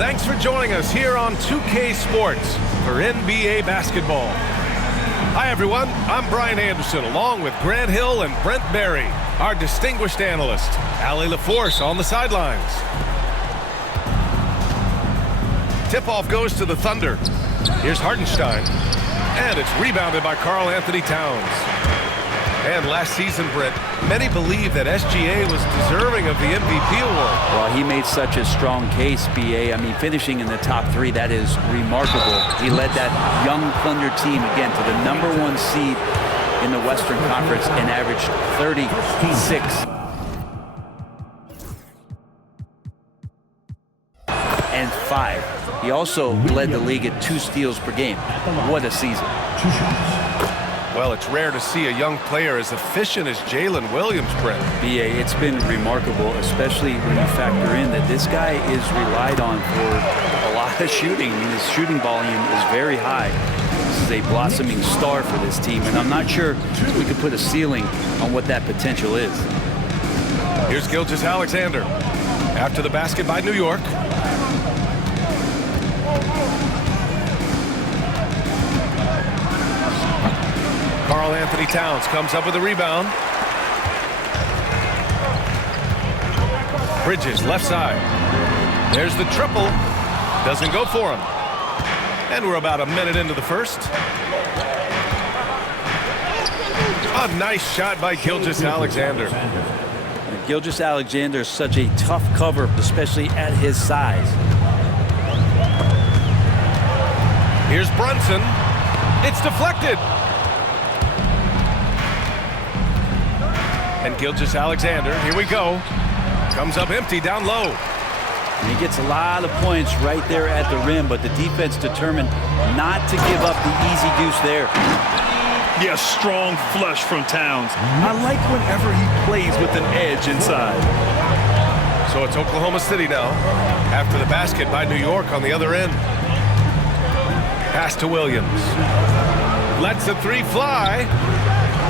Thanks for joining us here on 2K Sports for NBA basketball. Hi, everyone. I'm Brian Anderson, along with Grant Hill and Brent Berry, our distinguished analyst. Allie LaForce on the sidelines. Tip-off goes to the Thunder. Here's Hartenstein. And it's rebounded by Karl Anthony Towns. And last season, Brent, many believe that SGA was deserving of the MVP award. Well, he made such a strong case, BA. I mean, finishing in the top three, that is remarkable. He led that young Thunder team, again, to the #1 seed in the Western Conference and averaged 36. And 5. He also led the league at 2 steals per game. What a season. Well, it's rare to see a young player as efficient as Jalen Williams, Brent. BA, it's been remarkable, especially when you factor in that this guy is relied on for a lot of shooting. I mean, his shooting volume is very high. This is a blossoming star for this team, and I'm not sure we could put a ceiling on what that potential is. Here's Gilgeous-Alexander. After the basket by New York. Karl Anthony Towns comes up with a rebound. Bridges, left side. There's the triple. Doesn't go for him. And we're about a minute into the first. A nice shot by Gilgeous-Alexander. Gilgeous-Alexander is such a tough cover, especially at his size. Here's Brunson. It's deflected. And Gilgeous-Alexander, here we go. Comes up empty down low. And he gets a lot of points right there at the rim, but the defense determined not to give up the easy deuce there. Yeah, strong flush from Towns. I like whenever he plays with an edge inside. So it's Oklahoma City now. After the basket by New York on the other end. Pass to Williams. Lets the three fly.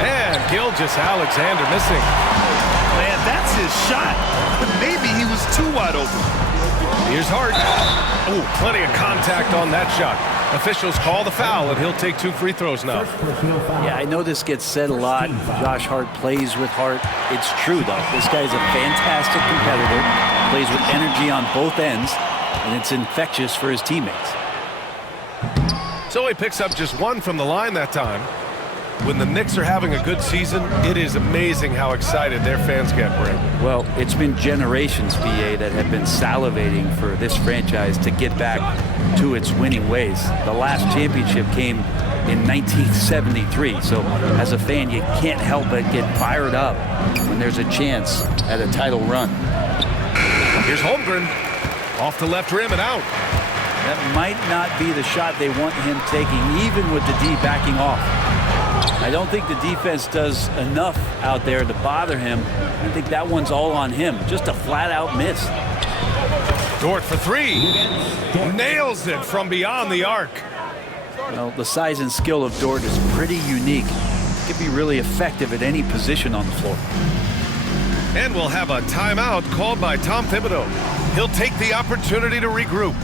And Gilgeous-Alexander missing. Man, that's his shot. But maybe he was too wide open. Here's Hart. Oh, plenty of contact on that shot. Officials call the foul, and he'll take 2 free throws now. Yeah, I know this gets said a lot. Josh Hart plays with heart. It's true, though. This guy's a fantastic competitor. Plays with energy on both ends, and it's infectious for his teammates. So he picks up just 1 from the line that time. When the Knicks are having a good season, it is amazing how excited their fans get, Brent. Well, it's been generations, BA, that have been salivating for this franchise to get back to its winning ways. The last championship came in 1973, so as a fan, you can't help but get fired up when there's a chance at a title run. Here's Holmgren. Off the left rim and out. That might not be the shot they want him taking, even with the D backing off. I don't think the defense does enough out there to bother him. I think that one's all on him. Just a flat-out miss. Dort for 3. Nails it from beyond the arc. Well, the size and skill of Dort is pretty unique. He can be really effective at any position on the floor. And we'll have a timeout called by Tom Thibodeau. He'll take the opportunity to regroup.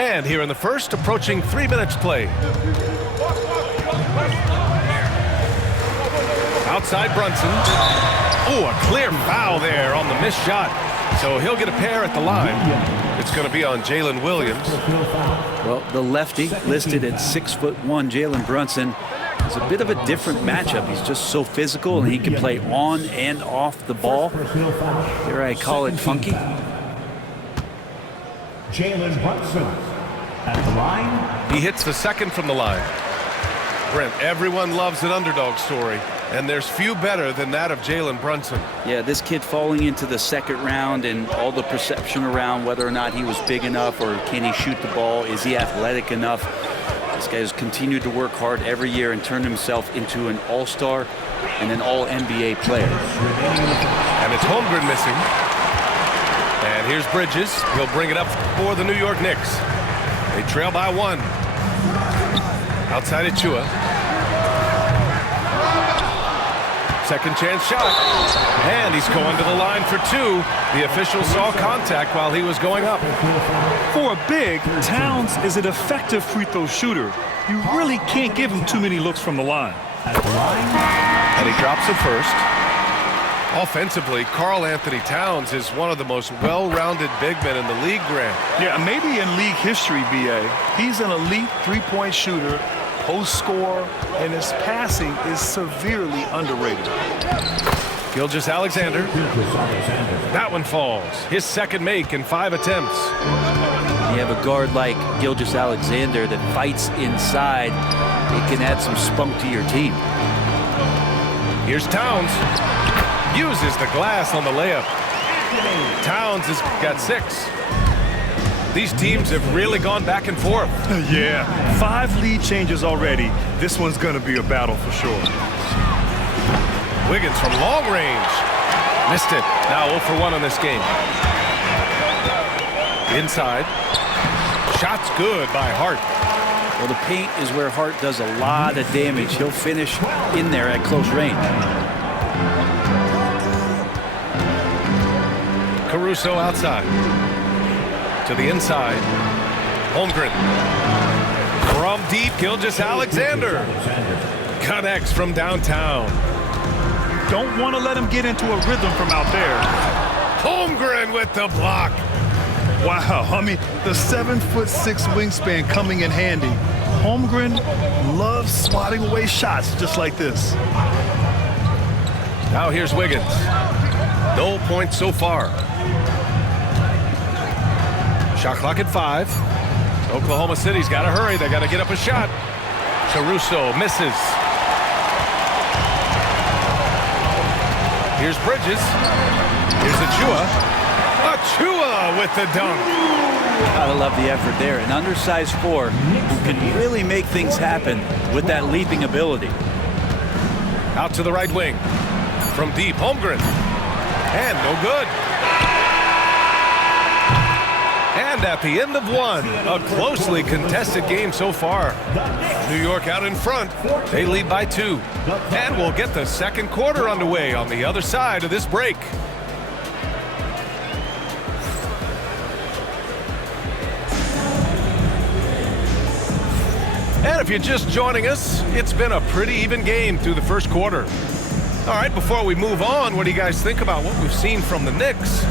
And here in the first, approaching 3 minutes played. Outside Brunson. Oh, a clear foul there on the missed shot. So he'll get a pair at the line. It's going to be on Jalen Williams. Well, the lefty listed at 6'1", Jalen Brunson, is a bit of a different matchup. He's just so physical, and he can play on and off the ball. Here I call it funky. Jalen Brunson at the line. He hits the second from the line. Brent, everyone loves an underdog story. And there's few better than that of Jalen Brunson. Yeah, this kid falling into the second round and all the perception around whether or not he was big enough or can he shoot the ball, is he athletic enough? This guy has continued to work hard every year and turned himself into an all-star and an all-NBA player. And it's Holmgren missing. And here's Bridges. He'll bring it up for the New York Knicks. They trail by 1. Outside Achua. Second chance shot. And he's going to the line for 2. The official saw contact while he was going up. For a big, Towns is an effective free throw shooter. You really can't give him too many looks from the line. And he drops it first. Offensively, Karl Anthony Towns is one of the most well-rounded big men in the league, Grant. Yeah, maybe in league history, B.A. He's an elite three-point shooter, post scorer, and his passing is severely underrated. Gilgeous-Alexander. That one falls. His second make in 5 attempts. You have a guard like Gilgeous-Alexander that fights inside. It can add some spunk to your team. Here's Towns. Uses the glass on the layup. Towns has got 6. These teams have really gone back and forth. Yeah, 5 lead changes already. This one's going to be a battle for sure. Wiggins from long range. Missed it. Now 0 for 1 on this game. Inside. Shot's good by Hart. Well, the paint is where Hart does a lot of damage. He'll finish in there at close range. Caruso outside. To the inside. Holmgren. From deep, Gilgeous-Alexander. Connects from downtown. Don't want to let him get into a rhythm from out there. Holmgren with the block. Wow, I mean, the 7'6" wingspan coming in handy. Holmgren loves swatting away shots just like this. Now here's Wiggins. No points so far. Shot clock at 5. Oklahoma City's got to hurry. They got to get up a shot. Caruso misses. Here's Bridges. Here's Achua. Achua with the dunk. Gotta love the effort there. An undersized 4 who can really make things happen with that leaping ability. Out to the right wing. From deep, Holmgren. And no good. And at the end of 1, a closely contested game so far. New York out in front. They lead by 2. And we'll get the second quarter underway on the other side of this break. And if you're just joining us, it's been a pretty even game through the first quarter. All right, before we move on, what do you guys think about what we've seen from the Knicks?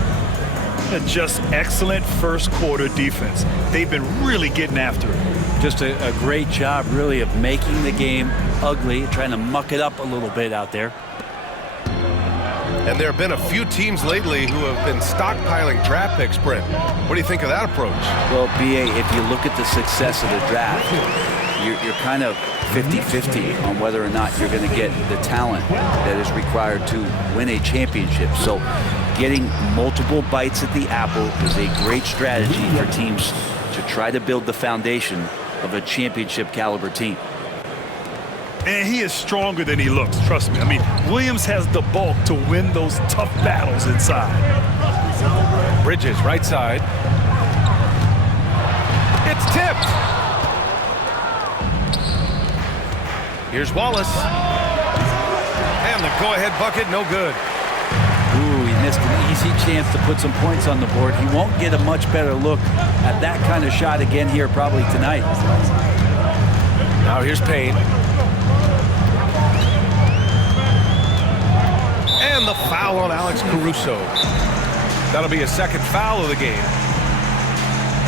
Just excellent first quarter defense. They've been really getting after it. Just a great job, really, of making the game ugly, trying to muck it up a little bit out there. And there have been a few teams lately who have been stockpiling draft picks, Brent. What do you think of that approach? Well, B.A., if you look at the success of the draft, you're kind of 50-50 on whether or not you're going to get the talent that is required to win a championship. So getting multiple bites at the apple is a great strategy for teams to try to build the foundation of a championship caliber team. And he is stronger than he looks, trust me. I mean, Williams has the bulk to win those tough battles inside. Bridges, right side. It's tipped. Here's Wallace. And the go-ahead bucket, no good. Ooh, he missed an easy chance to put some points on the board. He won't get a much better look at that kind of shot again here probably tonight. Now here's Payne. And the foul on Alex Caruso. That'll be a second foul of the game.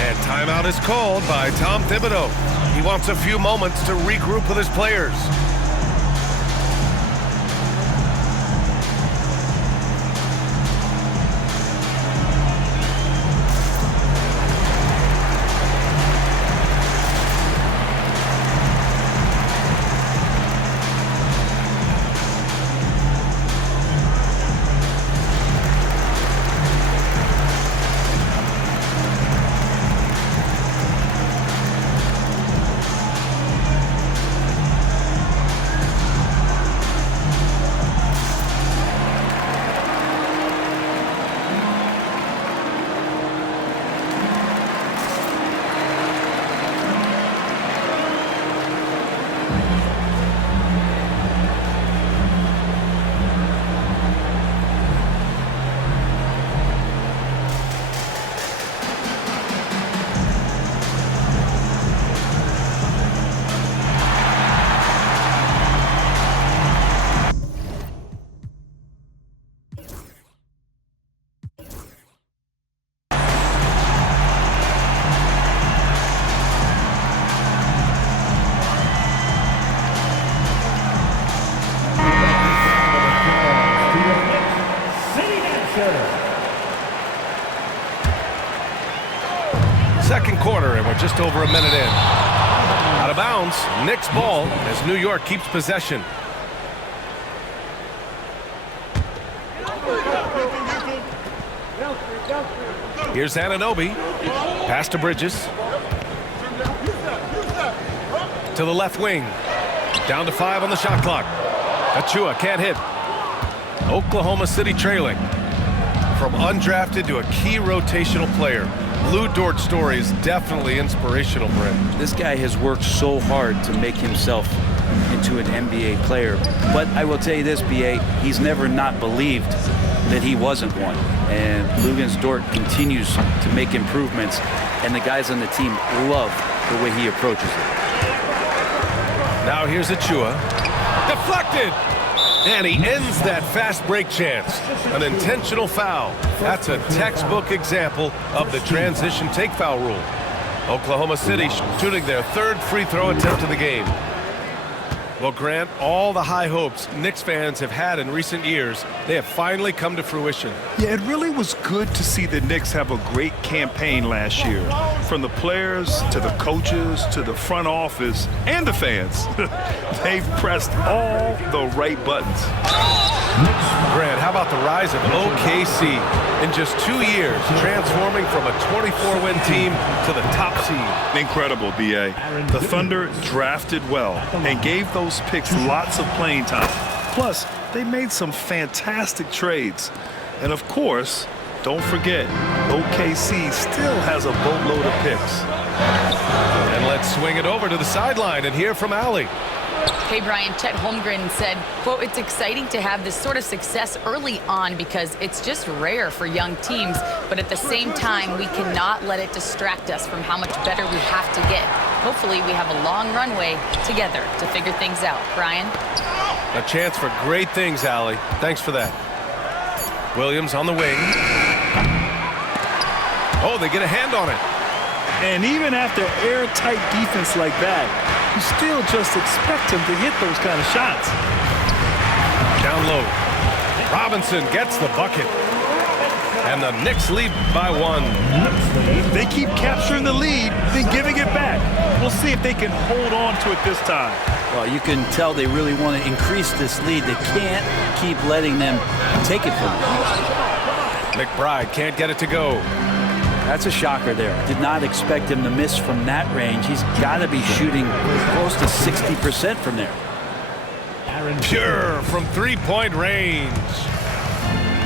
And timeout is called by Tom Thibodeau. He wants a few moments to regroup with his players. quarter, and we're just over a minute in. Out of bounds, Knicks ball as New York keeps possession. Here's Anunoby. Pass to Bridges. To the left wing. Down to 5 on the shot clock. Achua can't hit. Oklahoma City trailing. From undrafted to a key rotational player. Lou Dort's story is definitely inspirational, Brent. This guy has worked so hard to make himself into an NBA player. But I will tell you this, B.A., he's never not believed that he wasn't one. And Luguentz Dort continues to make improvements, and the guys on the team love the way he approaches it. Now here's Achua. Deflected! And he ends that fast break chance. An intentional foul. That's a textbook example of the transition take foul rule. Oklahoma City shooting their 3rd free throw attempt of the game. Well, Grant, all the high hopes Knicks fans have had in recent years, they have finally come to fruition. Yeah, it really was good to see the Knicks have a great campaign last year. From the players to the coaches to the front office and the fans. They've pressed all the right buttons. Grant, how about the rise of OKC in just 2 years, transforming from a 24-win team to the top seed? Incredible, B.A. The Thunder drafted well and gave those picks lots of playing time. Plus, they made some fantastic trades. And of course, don't forget, OKC still has a boatload of picks. And let's swing it over to the sideline and hear from Allie. Hey, Brian, Chet Holmgren said, quote, "It's exciting to have this sort of success early on because it's just rare for young teams, but at the same time, we cannot let it distract us from how much better we have to get. Hopefully, we have a long runway together to figure things out." Brian? A chance for great things, Allie. Thanks for that. Williams on the wing. Oh, they get a hand on it. And even after airtight defense like that, you still just expect him to hit those kind of shots. Down low. Robinson gets the bucket. And the Knicks lead by 1. They keep capturing the lead, then giving it back. We'll see if they can hold on to it this time. Well, you can tell they really want to increase this lead. They can't keep letting them take it from them. McBride can't get it to go. That's a shocker there. Did not expect him to miss from that range. He's got to be shooting close to 60% from there. Pure from three-point range.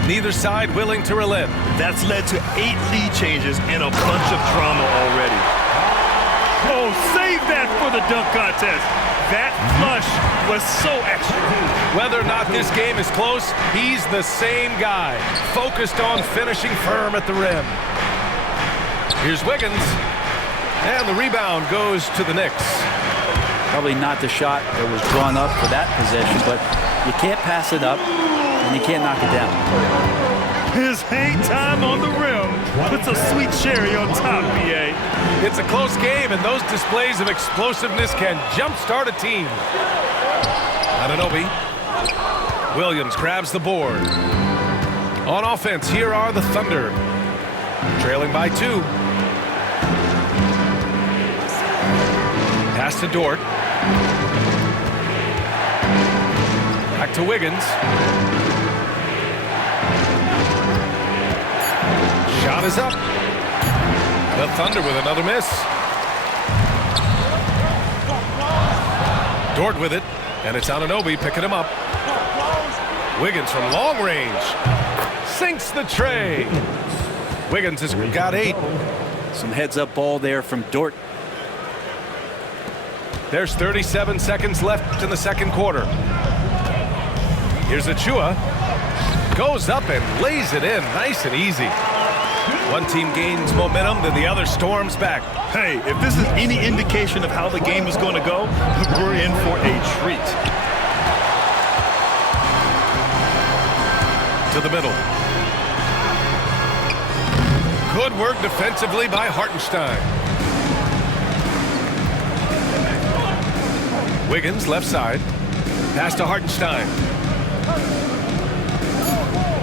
Neither side willing to relent. That's led to 8 lead changes and a bunch of drama already. Oh, save that for the dunk contest. That flush was so extra. Whether or not this game is close, he's the same guy, focused on finishing firm at the rim. Here's Wiggins, and the rebound goes to the Knicks. Probably not the shot that was drawn up for that possession, but you can't pass it up, and you can't knock it down. His hang time on the rim puts a sweet cherry on top, B.A. It's a close game, and those displays of explosiveness can jumpstart a team. Anunoby. Williams grabs the board. On offense, here are the Thunder. Trailing by 2. Pass to Dort. Back to Wiggins. Shot is up. The Thunder with another miss. Dort with it, and it's Anunoby picking him up. Wiggins from long range. Sinks the tray. Wiggins has got 8. Some heads-up ball there from Dort. There's 37 seconds left in the second quarter. Here's Achua. Goes up and lays it in nice and easy. One team gains momentum, then the other storms back. Hey, if this is any indication of how the game is going to go, we're in for a treat. To the middle. Good work defensively by Hartenstein. Wiggins, left side. Pass to Hartenstein.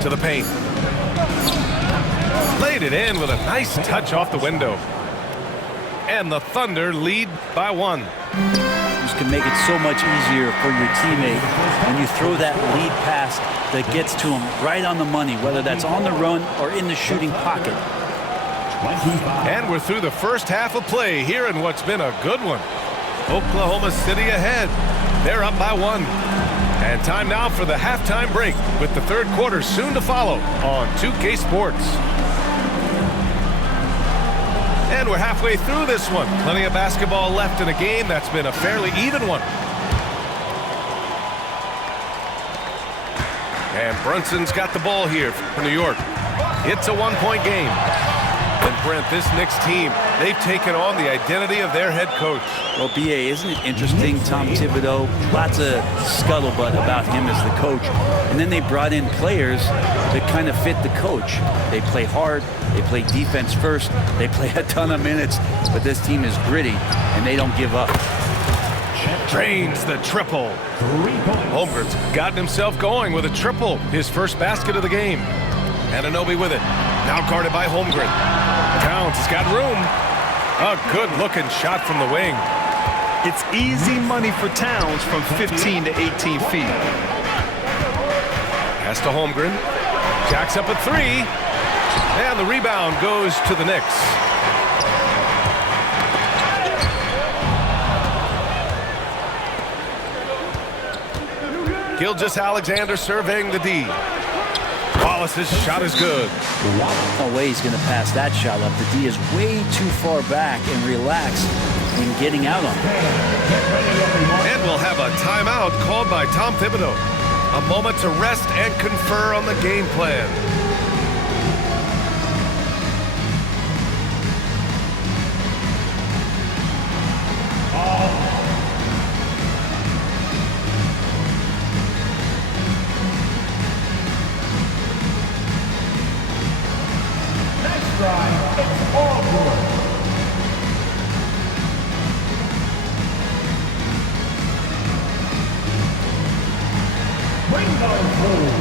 To the paint. Laid it in with a nice touch off the window. And the Thunder lead by 1. Just can make it so much easier for your teammate when you throw that lead pass that gets to him right on the money, whether that's on the run or in the shooting pocket. And we're through the first half of play here in what's been a good one. Oklahoma City ahead. They're up by 1. And time now for the halftime break with the third quarter soon to follow on 2K Sports. And we're halfway through this one. Plenty of basketball left in a game that's been a fairly even one. And Brunson's got the ball here for New York. It's a 1-point game. And Brent, this Knicks team, they've taken on the identity of their head coach. Well, BA, isn't it interesting? Tom Thibodeau, lots of scuttlebutt about him as the coach. And then they brought in players that kind of fit the coach. They play hard. They play defense first. They play a ton of minutes. But this team is gritty, and they don't give up. Drains the triple. Holmgren's gotten himself going with a triple. His first basket of the game. Anunoby with it. Now guarded by Holmgren. Towns has got room. A good-looking shot from the wing. It's easy money for Towns from 15 to 18 feet. Pass to Holmgren. Jacks up a 3. And the rebound goes to the Knicks. Gilgeous-Alexander surveying the D. Wallace's shot is good. No way he's going to pass that shot up. The D is way too far back and relaxed in getting out on it. And we'll have a timeout called by Tom Thibodeau. A moment to rest and confer on the game plan. It's all good. Bring those home.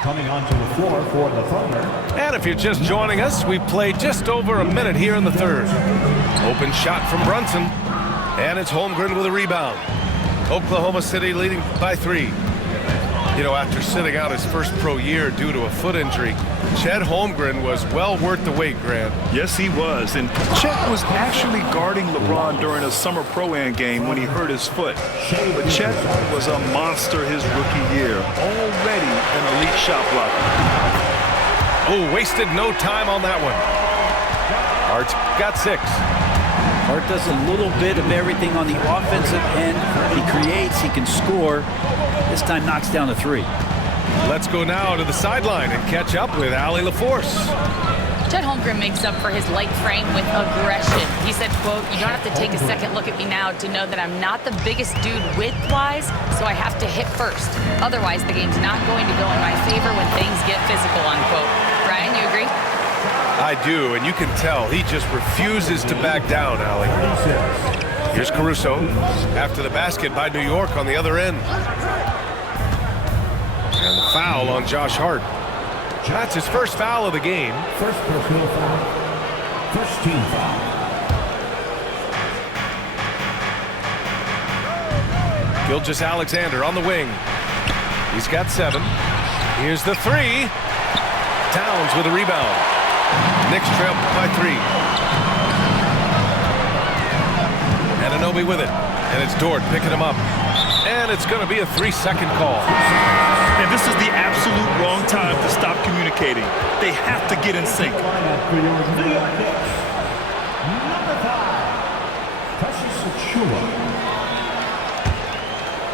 Coming onto the floor for the Thunder. And if you're just joining us, we played just over a minute here in the third. Open shot from Brunson. And it's Holmgren with a rebound. Oklahoma City leading by 3. You know, after sitting out his first pro year due to a foot injury, Chet Holmgren was well worth the wait, Grant. Yes, he was. And Chet was actually guarding LeBron during a summer Pro-Am game when he hurt his foot. But Chet was a monster his rookie year. Already an elite shot blocker. Oh, wasted no time on that one. Hart's got 6. Hart does a little bit of everything on the offensive end. He creates, he can score. This time knocks down a 3. Let's go now to the sideline and catch up with Allie LaForce. Chet Holmgren makes up for his light frame with aggression. He said, quote, "You don't have to take a second look at me now to know that I'm not the biggest dude width-wise, so I have to hit first. Otherwise, the game's not going to go in my favor when things get physical," unquote. Ryan, you agree? I do, and you can tell he just refuses to back down, Allie. Here's Caruso after the basket by New York on the other end. And the foul on Josh Hart. That's his first foul of the game. First personal foul. First team foul. Gilgeous-Alexander on the wing. He's got 7. Here's the 3. Towns with a rebound. Knicks trail by 3. Anunoby with it. And it's Dort picking him up. And it's going to be a 3-second call. And this is the absolute wrong time to stop communicating. They have to get in sync. Number 5, Precious Achiuwa.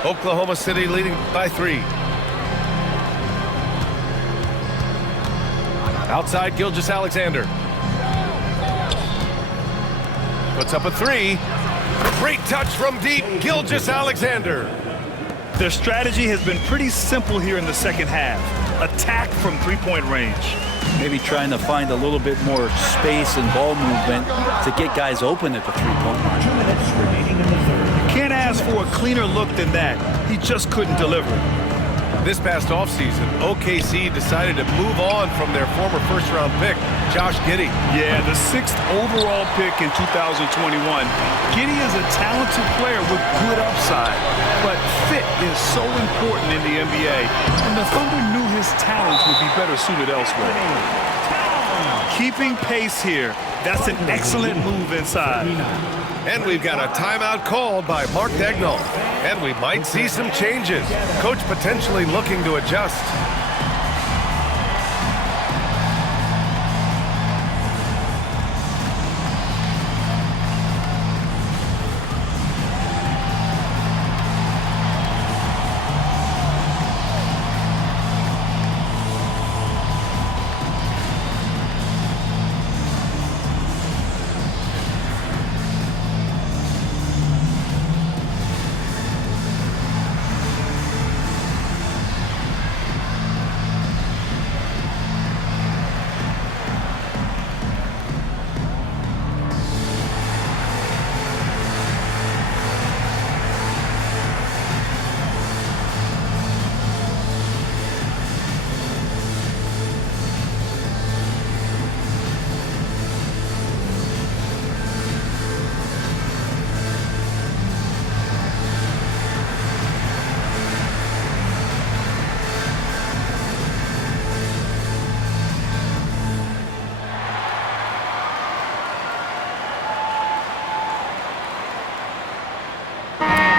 Oklahoma City leading by 3. Outside Gilgeous-Alexander. Puts up a three. Great touch from deep, Gilgeous-Alexander. Their strategy has been pretty simple here in the second half. Attack from three-point range. Maybe trying to find a little bit more space and ball movement to get guys open at the three-point line. 2 minutes remaining in the third. Can't ask for a cleaner look than that. He just couldn't deliver. This past offseason, OKC decided to move on from their former first-round pick, Josh Giddey. Yeah, the 6th overall pick in 2021. Giddey is a talented player with good upside, but fit is so important in the NBA, and the Thunder knew his talents would be better suited elsewhere. Keeping pace here. That's an excellent move inside. And we've got a timeout called by Mark Daigneault. And we might see some changes. Coach potentially looking to adjust.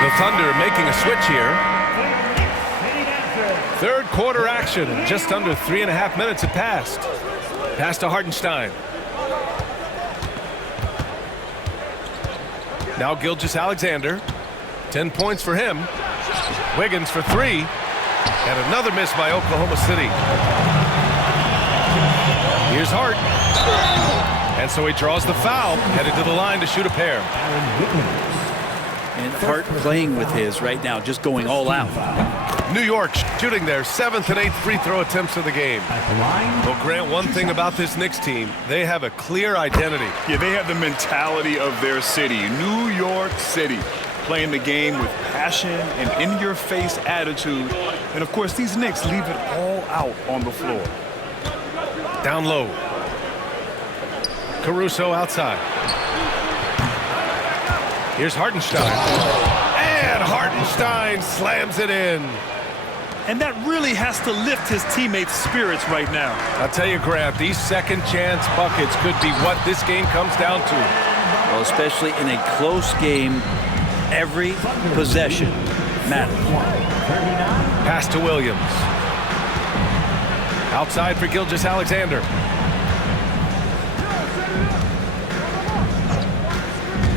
The Thunder making a switch here. Third quarter action. Just under 3.5 minutes had passed. Pass to Hartenstein. Now Gilgeous-Alexander. 10 points for him. Wiggins for three. And another miss by Oklahoma City. Here's Hart. And so he draws the foul. Headed to the line to shoot a pair. And Hart playing with his right now, just going all out. New York shooting their 7th and 8th free throw attempts of the game. Well, Grant, one thing about this Knicks team, they have a clear identity. Yeah, they have the mentality of their city, New York City, playing the game with passion and in-your-face attitude. And, of course, these Knicks leave it all out on the floor. Down low. Caruso outside. Here's Hartenstein. And Hartenstein slams it in. And that really has to lift his teammates' spirits right now. I'll tell you, Grant, these second chance buckets could be what this game comes down to. Well, especially in a close game, every possession matters. Pass to Williams. Outside for Gilgeous-Alexander.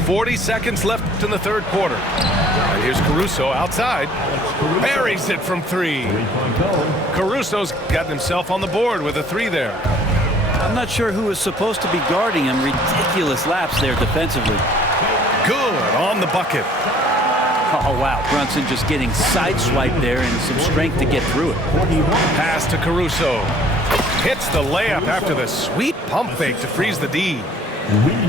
40 seconds left in the third quarter. And here's Caruso outside. Buries it from three. Caruso's gotten himself on the board with a three there. I'm not sure who was supposed to be guarding him. Ridiculous lapse there defensively. Good on the bucket. Oh, wow. Brunson just getting sideswiped there and some strength to get through it. Pass to Caruso. Hits the layup after the sweet pump fake to freeze the D.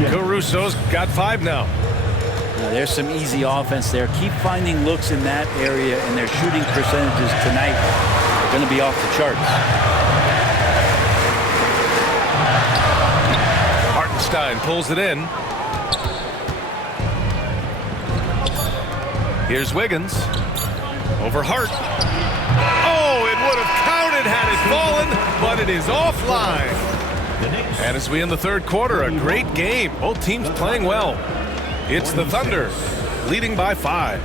Caruso's got 5 now. Now, there's some easy offense there. Keep finding looks in that area, and their shooting percentages tonight are going to be off the charts. Hartenstein pulls it in. Here's Wiggins. Over Hart. Oh, it would have counted had it fallen, but it is offline. And as we end the third quarter, a great game. Both teams playing well. It's the Thunder leading by 5.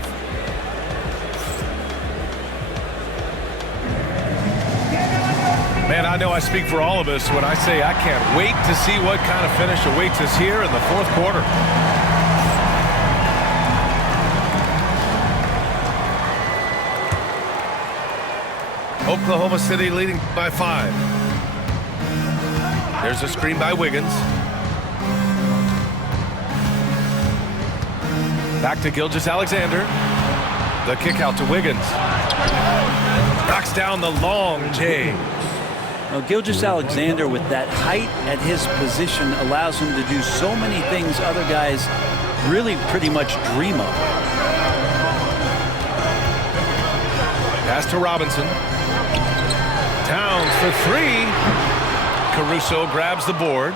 Man, I know I speak for all of us when I say I can't wait to see what kind of finish awaits us here in the fourth quarter. Oklahoma City leading by 5. There's a screen by Wiggins. Back to Gilgeous-Alexander. The kick out to Wiggins. Knocks down the long J. Now, Gilgeous-Alexander, with that height at his position, allows him to do so many things other guys really pretty much dream of. Pass to Robinson. Towns for three. Caruso grabs the board.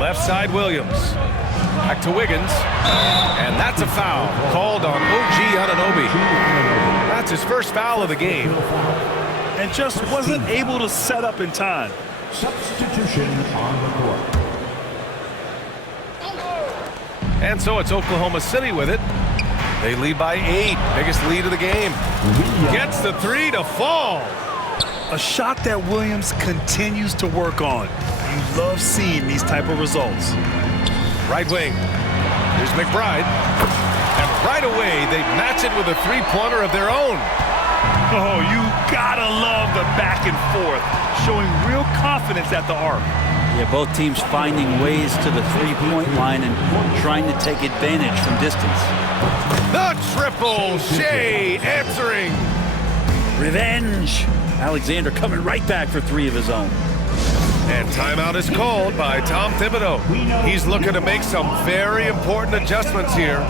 Left side Williams. Back to Wiggins. And that's a foul called on OG Anunoby. That's his first foul of the game. And just wasn't able to set up in time. Substitution on the court. And so it's Oklahoma City with it. They lead by 8. Biggest lead of the game. Gets the three to fall. A shot that Williams continues to work on. You love seeing these type of results. Right wing. Here's McBride. And right away, they match it with a three-pointer of their own. Oh, you gotta love the back and forth, showing real confidence at the arc. Yeah, both teams finding ways to the three-point line and trying to take advantage from distance. The triple. Shea answering. Revenge. Alexander coming right back for three of his own. And timeout is called by Tom Thibodeau. He's looking to make some very important adjustments here.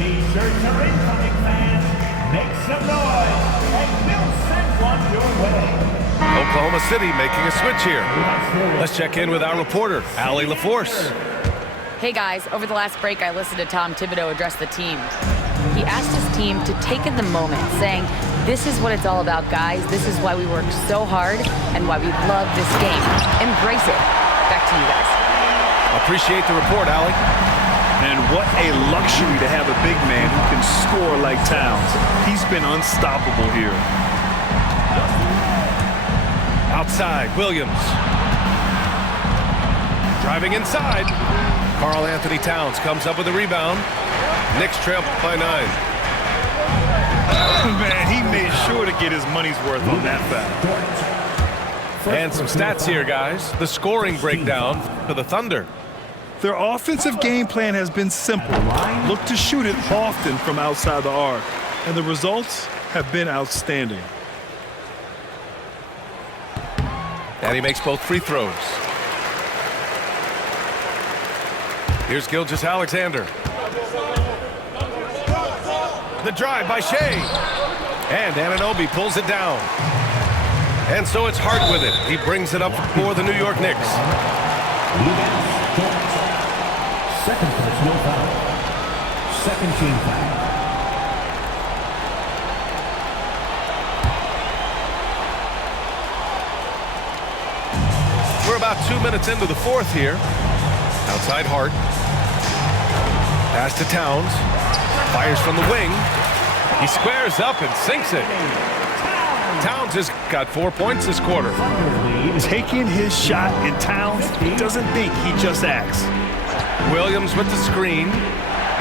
T-shirts are incoming, fans. Make some noise, and we'll send one your way. Oklahoma City making a switch here. Let's check in with our reporter, Allie LaForce. Hey guys, over the last break, I listened to Tom Thibodeau address the team. He asked his team to take in the moment, saying, "This is what it's all about, guys. This is why we work so hard and why we love this game. Embrace it." Back to you guys. Appreciate the report, Allie. And what a luxury to have a big man who can score like Towns. He's been unstoppable here. Outside, Williams. Driving inside. Karl Anthony Towns comes up with a rebound. Knicks trail by 9. Man, he made sure to get his money's worth on that foul. And some stats here, guys. The scoring breakdown for the Thunder. Their offensive game plan has been simple. Look to shoot it often from outside the arc. And the results have been outstanding. And he makes both free throws. Here's Gilgeous-Alexander. The drive by Shea. And Anunoby pulls it down. And so it's Hart with it. He brings it up for the New York Knicks. Second personal foul. Second team foul. We're about 2 minutes into the fourth here. Outside Hart. Pass to Towns. Fires from the wing. He squares up and sinks it. Towns has got 4 points this quarter. Taking his shot, and Towns doesn't think, he just acts. Williams with the screen.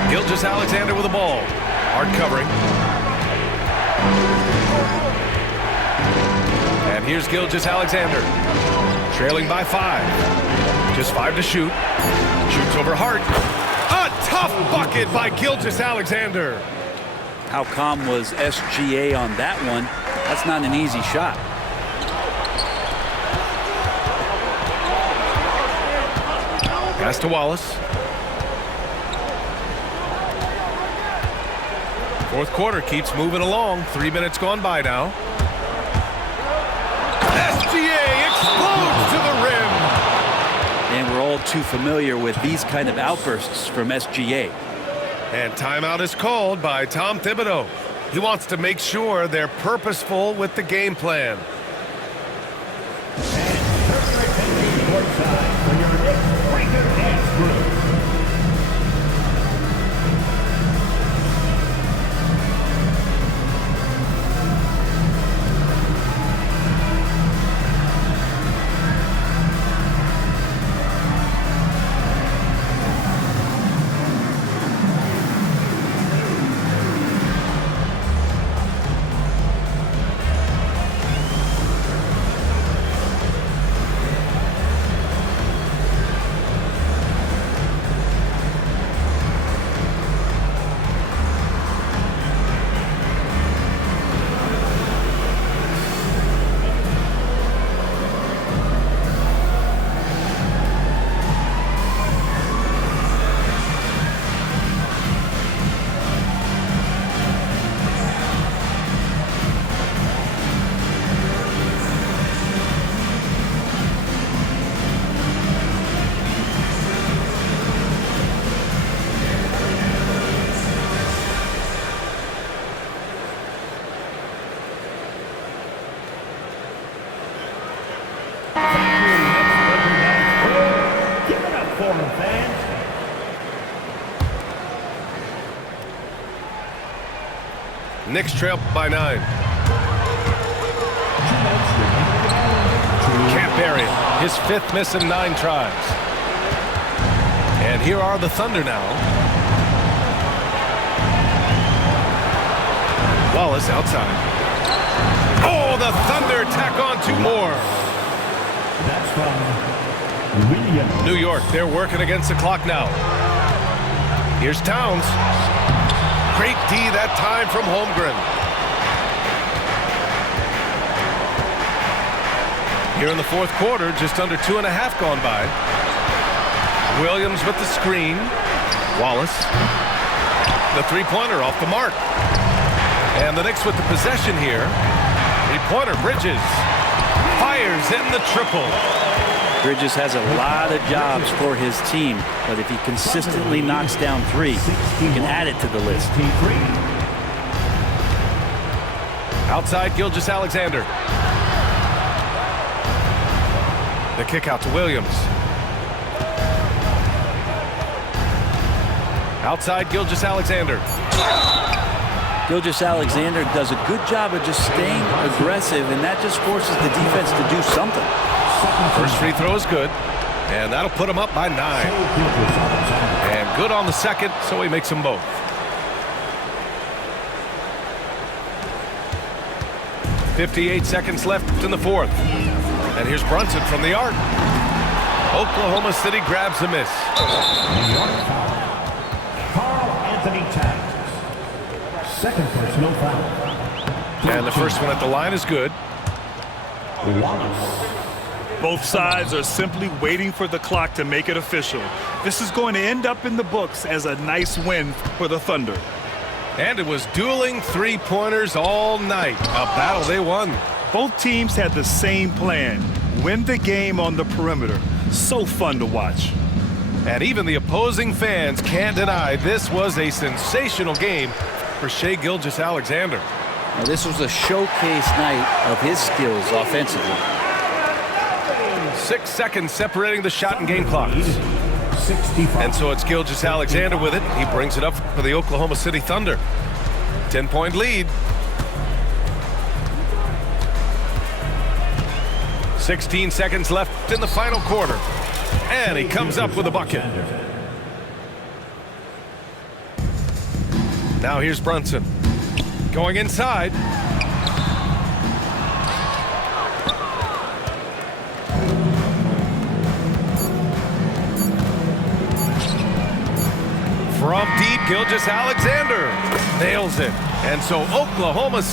Gilgeous-Alexander with the ball. Hart covering. And here's Gilgeous-Alexander. Trailing by 5. Just 5 to shoot. Shoots over Hart. A Tough bucket by Gilgeous-Alexander. How calm was SGA on that one? That's not an easy shot. Pass to Wallace. Fourth quarter keeps moving along. 3 minutes gone by now. SGA explodes to the rim. And we're all too familiar with these kind of outbursts from SGA. And timeout is called by Tom Thibodeau. He wants to make sure they're purposeful with the game plan. For your next breaker dance group. Knicks trail by 9. Can't bury it. His 5th miss in 9 tries. And here are the Thunder now. Wallace outside. Oh, the Thunder tack on 2 more. That's from Williams. New York, they're working against the clock now. Here's Towns. Great D that time from Holmgren. Here in the fourth quarter, just under 2.5 gone by. Williams with the screen. Wallace. The three-pointer off the mark. And the Knicks with the possession here. Three-pointer, Bridges. Fires in the triple. Bridges has a lot of jobs for his team, but if he consistently knocks down 3, he can add it to the list. Outside, Gilgeous-Alexander. The kick out to Williams. Outside, Gilgeous-Alexander. Gilgeous-Alexander does a good job of just staying aggressive, and that just forces the defense to do something. First free throw is good, and that'll put him up by 9. And good on the second, so he makes them both. .58 seconds left in the fourth. And here's Brunson from the arc. Oklahoma City grabs a miss. New York foul. Carl Anthony Towns. Second personal foul. And the first one at the line is good. Wallace. Both sides are simply waiting for the clock to make it official. This is going to end up in the books as a nice win for the Thunder. And it was dueling three-pointers all night. A battle they won. Both teams had the same plan. Win the game on the perimeter. So fun to watch. And even the opposing fans can't deny this was a sensational game for Shai Gilgeous-Alexander. Now, this was a showcase night of his skills offensively. 6 seconds separating the shot and game clocks. 65. And so it's Gilgeous-Alexander with it. He brings it up for the Oklahoma City Thunder. 10-point lead. 16 seconds left in the final quarter. And he comes up with a bucket. Now here's Brunson. Going inside. From deep, Gilgeous-Alexander nails it. And so Oklahoma...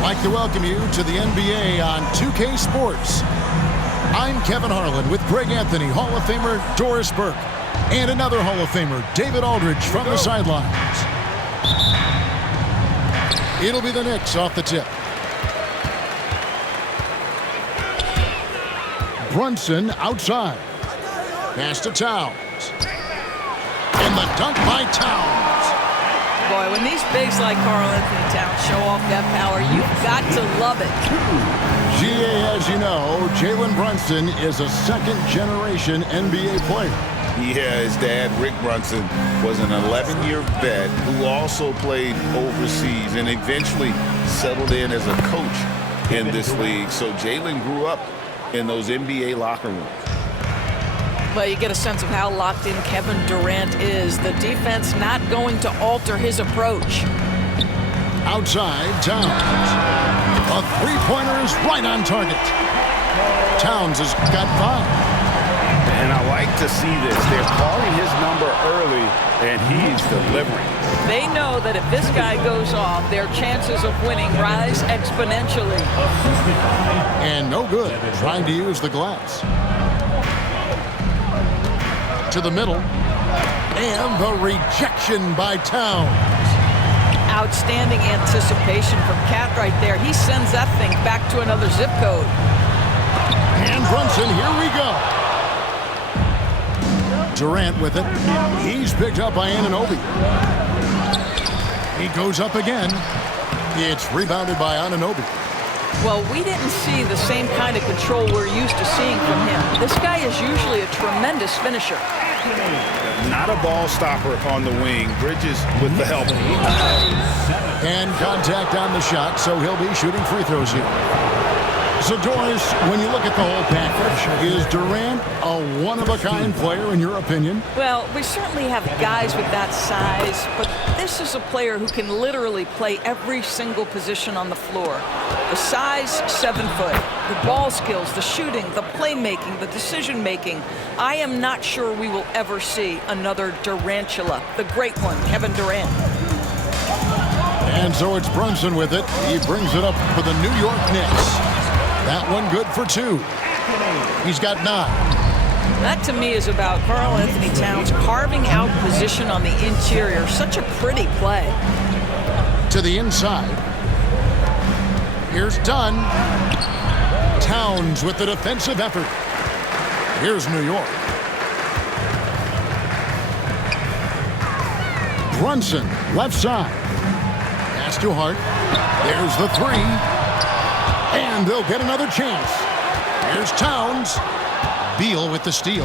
I'd like to welcome you to the NBA on 2K Sports. I'm Kevin Harlan with Greg Anthony, Hall of Famer Doris Burke, and another Hall of Famer, David Aldridge, from the sidelines. It'll be the Knicks off the tip. Brunson outside. Pass to Towns. And the dunk by Towns. Boy, when these bigs like Karl Anthony Towns show off that power, you've got to love it. GA, as you know, Jalen Brunson is a second-generation NBA player. Yeah, his dad, Rick Brunson, was an 11-year vet who also played overseas and eventually settled in as a coach in this league. So Jalen grew up in those NBA locker rooms. Well, you get a sense of how locked in Kevin Durant is. The defense not going to alter his approach. Outside, Towns. A three-pointer is right on target. Towns has got 5. And I like to see this. They're calling his number early, and he's delivering. They know that if this guy goes off, their chances of winning rise exponentially. And no good, trying to use the glass. To the middle. And the rejection by Towns. Outstanding anticipation from Cat right there. He sends that thing back to another zip code. And Brunson, here we go. Durant with it. He's picked up by Anunoby. He goes up again. It's rebounded by Anunoby. Well, we didn't see the same kind of control we're used to seeing from him. This guy is usually a tremendous finisher. Not a ball stopper on the wing. Bridges with the help. And contact on the shot, so he'll be shooting free throws here. So, Doris, when you look at the whole package, is Durant a one-of-a-kind player in your opinion? Well, we certainly have guys with that size, but this is a player who can literally play every single position on the floor. The size, 7 foot. The ball skills, the shooting, the playmaking, the decision-making. I am not sure we will ever see another Durantula, the great one, Kevin Durant. And so it's Brunson with it. He brings it up for the New York Knicks. That one good for 2. He's got 9. That to me is about Karl Anthony Towns carving out position on the interior. Such a pretty play. To the inside. Here's Dunn. Towns with the defensive effort. Here's New York. Brunson, left side. Pass to Hart. There's the three. And they'll get another chance. Here's Towns. Beal with the steal.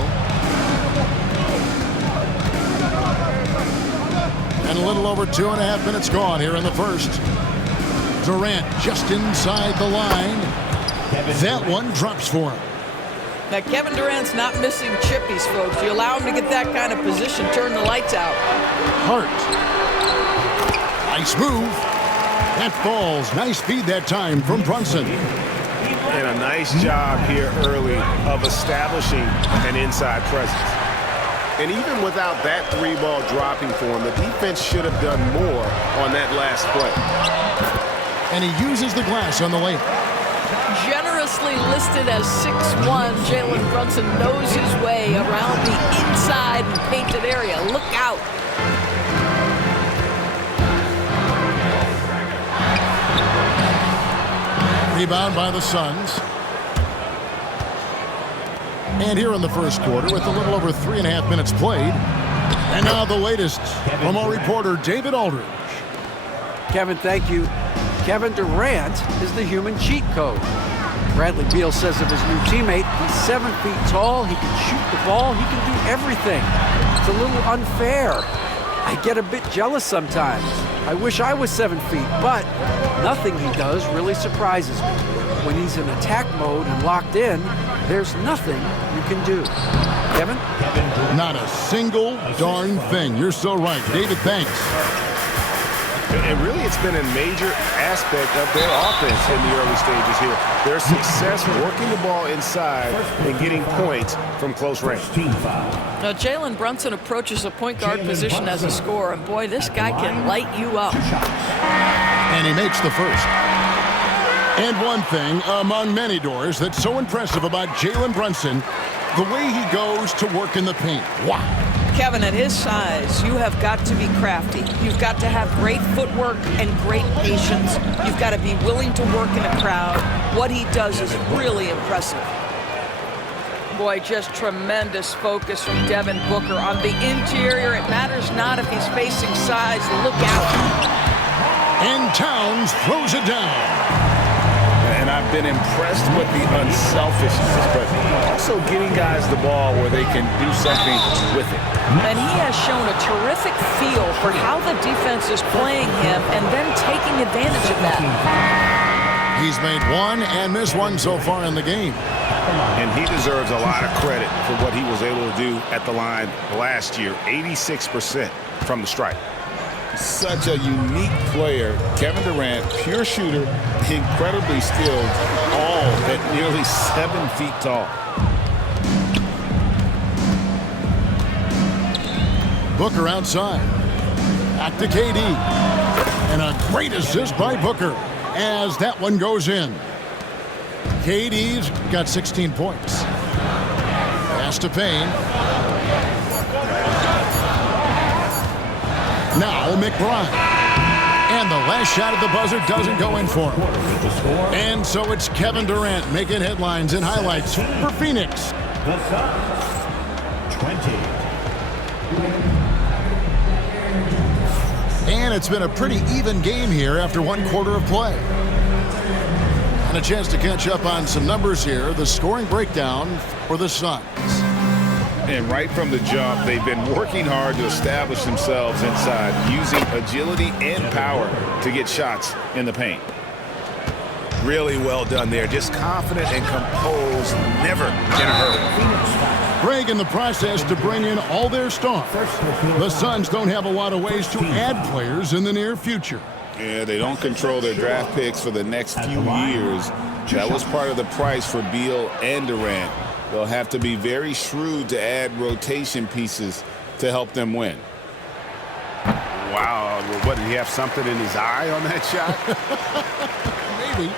And a little over 2.5 minutes gone here in the first. Durant just inside the line. That one drops for him. Now, Kevin Durant's not missing chippies, folks. You allow him to get that kind of position, turn the lights out. Hart. Nice move. That falls. Nice feed that time from Brunson. And a nice job here early of establishing an inside presence. And even without that three-ball dropping for him, the defense should have done more on that last play. And he uses the glass on the layup. Generously listed as 6'1", Jalen Brunson knows his way around the inside and painted area. Look out. Rebound by the Suns. And here in the first quarter with a little over 3.5 minutes played. And now the latest from our reporter, David Aldridge. Kevin, thank you. Kevin Durant is the human cheat code. Bradley Beal says of his new teammate, he's 7 feet tall, he can shoot the ball, he can do everything. It's a little unfair. I get a bit jealous sometimes. I wish I was 7 feet, but nothing he does really surprises me. When he's in attack mode and locked in, there's nothing you can do. Kevin? Not a single darn thing. You're so right. David, thanks. And really, it's been a major aspect of their offense in the early stages here. Their success working the ball inside and getting points from close range. Now, Jalen Brunson approaches a point guard position as a scorer, and boy, this guy can light you up. And he makes the first. And one thing among many doors that's so impressive about Jalen Brunson, the way he goes to work in the paint. Wow. Kevin, at his size, you have got to be crafty. You've got to have great footwork and great patience. You've got to be willing to work in a crowd. What he does is really impressive. Boy, just tremendous focus from Devin Booker on the interior. It matters not if he's facing size. Look out. And Towns throws it down. And I've been impressed with the unselfishness, but also getting guys the ball where they can do something with it. And he has shown a terrific feel for how the defense is playing him and then taking advantage of that. He's made one and missed one so far in the game. And he deserves a lot of credit for what he was able to do at the line last year. 86% from the stripe. Such a unique player. Kevin Durant, pure shooter, incredibly skilled, all at nearly 7 feet tall. Booker outside. Back to KD. And a great assist by Booker as that one goes in. KD's got 16 points. Pass to Payne. Now McBride. And the last shot at the buzzer doesn't go in for him. And so it's Kevin Durant making headlines and highlights for Phoenix. The Suns, 20. And it's been a pretty even game here after one quarter of play. And a chance to catch up on some numbers here. The scoring breakdown for the Suns. And right from the jump, they've been working hard to establish themselves inside, using agility and power to get shots in the paint. Really well done there. Just confident and composed, never in a hurry. Greg in the process to bring in all their stars. The Suns don't have a lot of ways to add players in the near future. Yeah, they don't control their draft picks for the next few years. That was part of the price for Beal and Durant. They'll have to be very shrewd to add rotation pieces to help them win. Wow, what, did he have something in his eye on that shot? Maybe.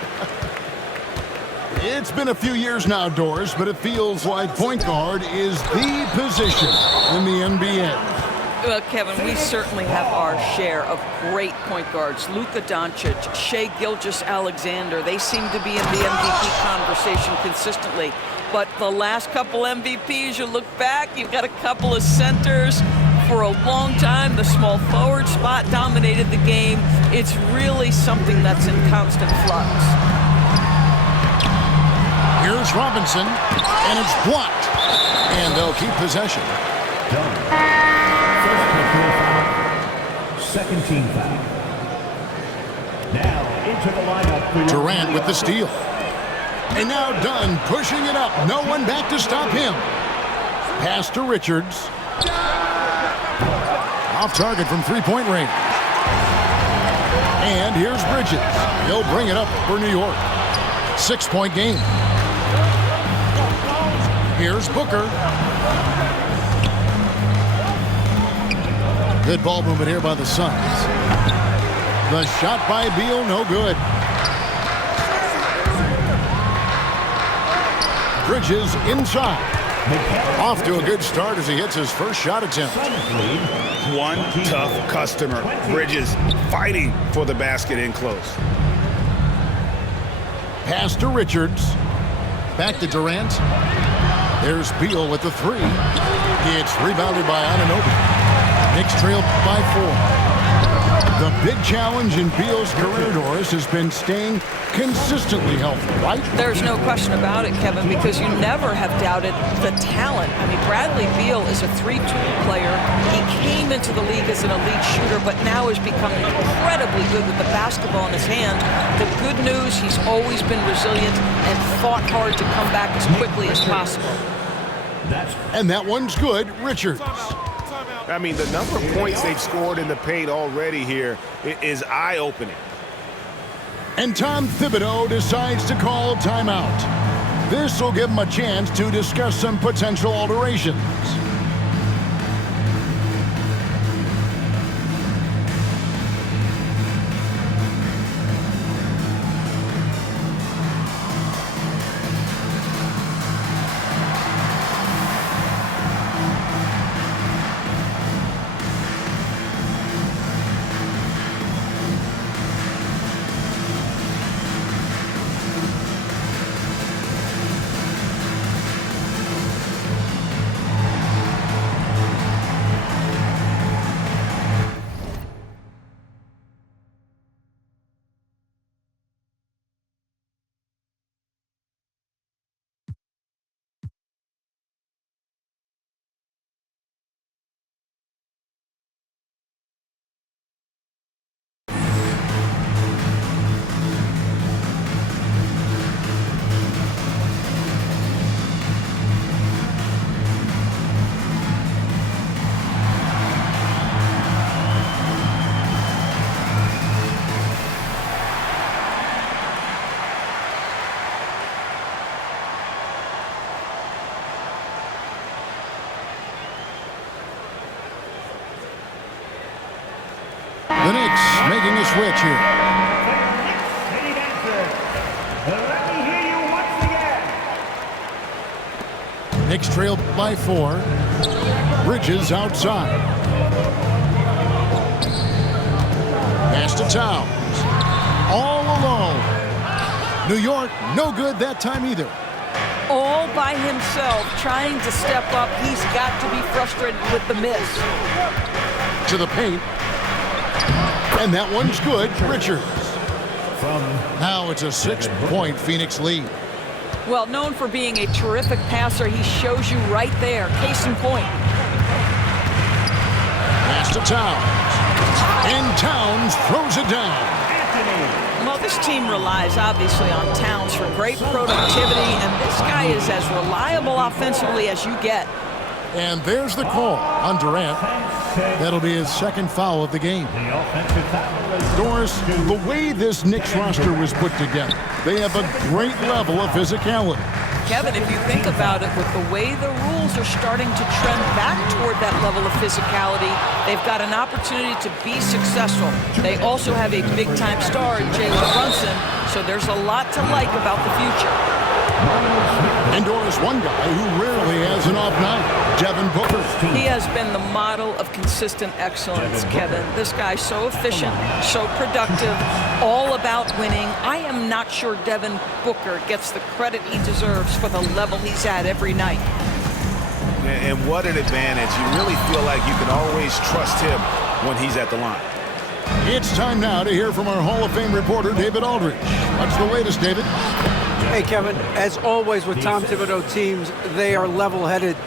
It's been a few years now, Doris, but it feels like point guard is the position in the NBA. Well, Kevin, we certainly have our share of great point guards. Luka Doncic, Shai Gilgeous-Alexander, they seem to be in the MVP conversation consistently. But the last couple MVPs, you look back, you've got a couple of centers. For a long time, the small forward spot dominated the game. It's really something that's in constant flux. Here's Robinson, and it's blocked. And they'll keep possession. Second team foul. Now into the lineup. Durant with the steal. And now Dunn pushing it up. No one back to stop him. Pass to Richards. Off target from three-point range. And here's Bridges. He'll bring it up for New York. 6-point game. Here's Booker. Good ball movement here by the Suns. The shot by Beal, no good. Bridges inside. Off to a good start as he hits his first shot attempt. One tough customer. Bridges fighting for the basket in close. Pass to Richards. Back to Durant. There's Beal with the three. It's rebounded by Anunoby. Knicks trail by 4. The big challenge in Beal's career, Doris, has been staying consistently healthy, right? There's no question about it, Kevin, because you never have doubted the talent. I mean, Bradley Beal is a 3-tool player. He came into the league as an elite shooter, but now has become incredibly good with the basketball in his hand. The good news, he's always been resilient and fought hard to come back as quickly as possible. And that one's good. Richards. I mean, the number of points they've scored in the paint already here is eye-opening. And Tom Thibodeau decides to call timeout. This will give him a chance to discuss some potential alterations. The Knicks making a switch here. City Dancer. Let me hear you once again. Knicks trail by 4. Bridges outside. Pass to Towns. All alone. New York, no good that time either. All by himself, trying to step up. He's got to be frustrated with the miss. To the paint. And that one's good. Richards. Now it's a 6-point Phoenix lead. Well, known for being a terrific passer, he shows you right there. Case in point. Pass to Towns. And Towns throws it down. Well, this team relies obviously on Towns for great productivity, and this guy is as reliable offensively as you get. And there's the call on Durant. That'll be his second foul of the game. Doris, the way this Knicks roster was put together, they have a great level of physicality. Kevin, if you think about it, with the way the rules are starting to trend back toward that level of physicality, they've got an opportunity to be successful. They also have a big-time star in Jalen Brunson, so there's a lot to like about the future. And Doris, one guy who rarely has an off night, Devin Booker. He has been the model of consistent excellence, Kevin. This guy's so efficient, so productive, all about winning. I am not sure Devin Booker gets the credit he deserves for the level he's at every night. And what an advantage. You really feel like you can always trust him when he's at the line. It's time now to hear from our Hall of Fame reporter, David Aldridge. What's the latest, David? Hey, Kevin, as always with Tom Thibodeau teams, they are level-headed.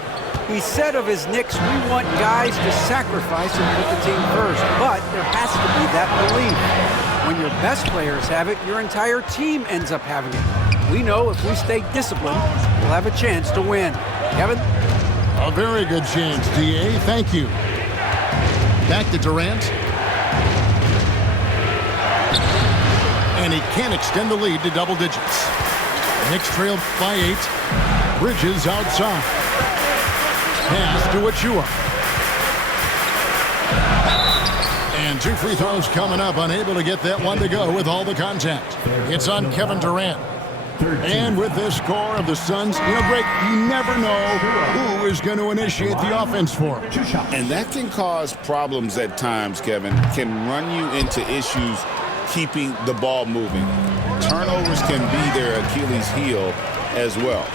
He said of his Knicks, we want guys to sacrifice and put the team first, but there has to be that belief. When your best players have it, your entire team ends up having it. We know if we stay disciplined, we'll have a chance to win. Kevin? A very good chance, D.A. Thank you. Back to Durant. And he can't extend the lead to double digits. Knicks trail by 8. Bridges outside. Pass to Achua. And 2 free throws coming up. Unable to get that one to go with all the contact. It's on Kevin Durant. And with this score of the Suns, Greg, you never know who is going to initiate the offense for him. And that can cause problems at times, Kevin. Can run you into issues keeping the ball moving. Turnovers can be their Achilles heel as well.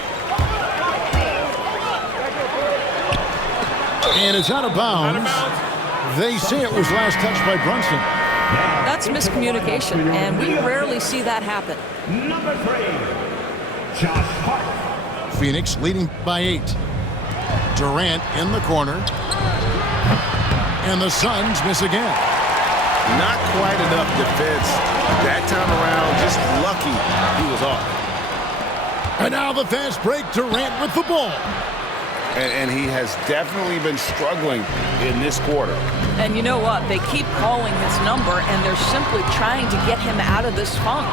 And it's out of bounds. They say it was last touched by Brunson. That's miscommunication, and we rarely see that happen. Number 3, Josh Hart. Phoenix leading by 8. Durant in the corner. And the Suns miss again. Not quite enough defense. That time around, just lucky he was off. And now the fast break, Durant with the ball. And he has definitely been struggling in this quarter. And you know what? They keep calling his number, and they're simply trying to get him out of this funk.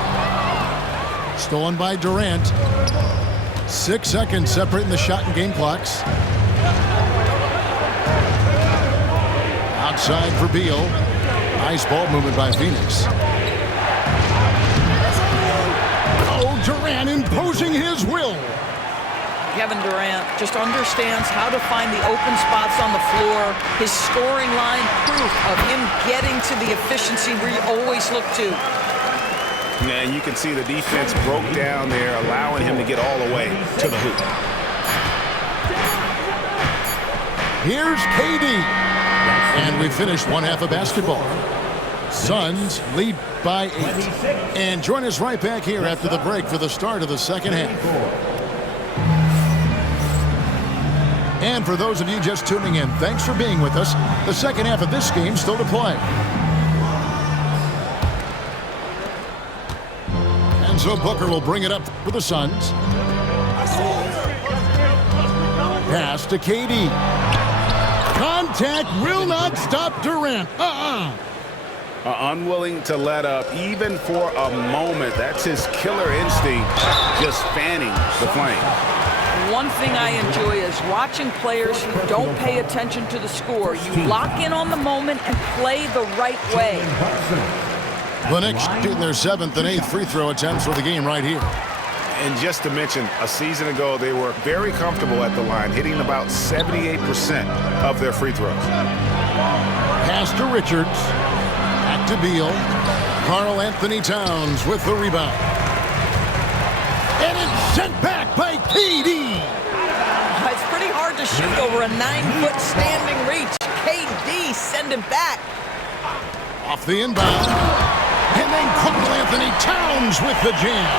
Stolen by Durant. 6 seconds separating the shot and game clocks. Outside for Beal. Nice ball movement by Phoenix. Oh, Durant imposing his will. Kevin Durant just understands how to find the open spots on the floor. His scoring line, proof of him getting to the efficiency we always look to. And you can see the defense broke down there, allowing him to get all the way to the hoop. Here's KD. And we finished one half of basketball. Suns lead by 8. And join us right back here after the break for the start of the second half. And for those of you just tuning in, thanks for being with us. The second half of this game still to play. And so Booker will bring it up for the Suns. Pass to KD. Contact will not stop Durant. Unwilling to let up even for a moment. That's his killer instinct, just fanning the flame. One thing I enjoy is watching players who don't pay attention to the score. You lock in on the moment and play the right way. The Knicks shooting their 7th and 8th free throw attempts for the game right here. And just to mention, a season ago, they were very comfortable at the line, hitting about 78% of their free throws. Pass to Richards. Back to Beal. Karl Anthony Towns with the rebound. And it's sent back by KD. It's pretty hard to shoot over a 9-foot standing reach. KD send it back. Off the inbound. And then Karl Anthony Towns with the jam.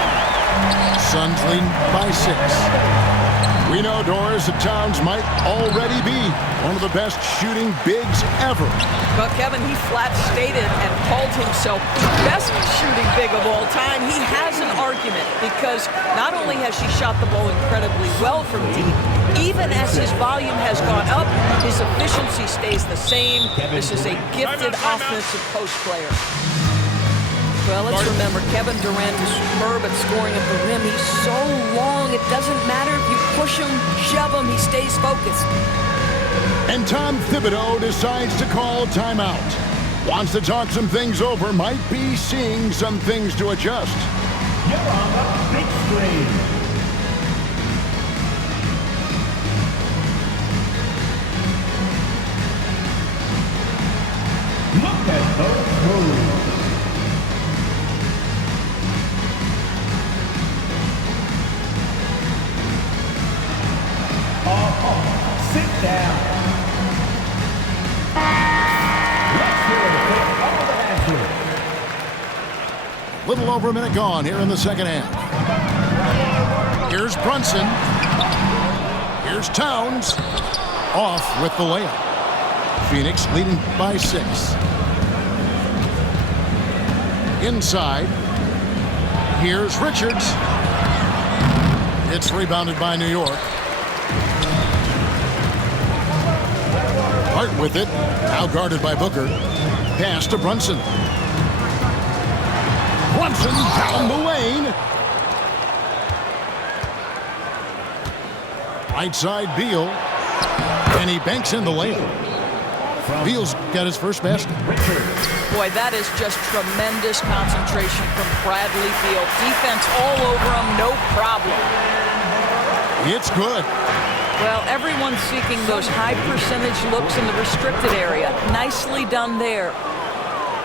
Suns lead by 6. We know, Doris, that Towns might already be one of the best shooting bigs ever. But Kevin, he flat stated and called himself the best shooting big of all time. He has an argument because not only has she shot the ball incredibly well from deep, even as his volume has gone up, his efficiency stays the same. This is a gifted offensive post player. Well, let's remember, Kevin Durant is superb at scoring at the rim. He's so long, it doesn't matter if you push him, shove him, he stays focused. And Tom Thibodeau decides to call timeout. Wants to talk some things over, might be seeing some things to adjust. You're on the big screen. Sit down. Let's hear it for all the athletes. Little over a minute gone here in the second half. Here's Brunson. Here's Towns. Off with the layup. Phoenix leading by 6. Inside. Here's Richards. It's rebounded by New York. Hart with it. Now guarded by Booker. Pass to Brunson. Brunson down the lane. Right side Beal. And he banks in the lane. Beal's got his first basket. Boy, that is just tremendous concentration from Bradley Beal. Defense all over him, no problem. It's good. Well, everyone's seeking those high percentage looks in the restricted area. Nicely done there.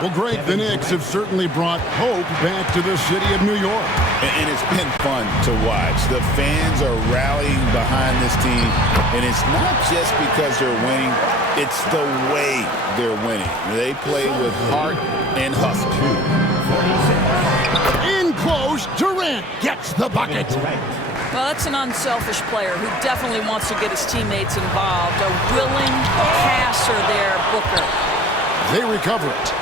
Well, Greg, the Knicks have certainly brought hope back to the city of New York. And it's been fun to watch. The fans are rallying behind this team, and it's not just because they're winning, it's the way they're winning. They play with heart and hustle. In close, Durant gets the bucket. Well, that's an unselfish player who definitely wants to get his teammates involved. A willing passer there, Booker. They recover it.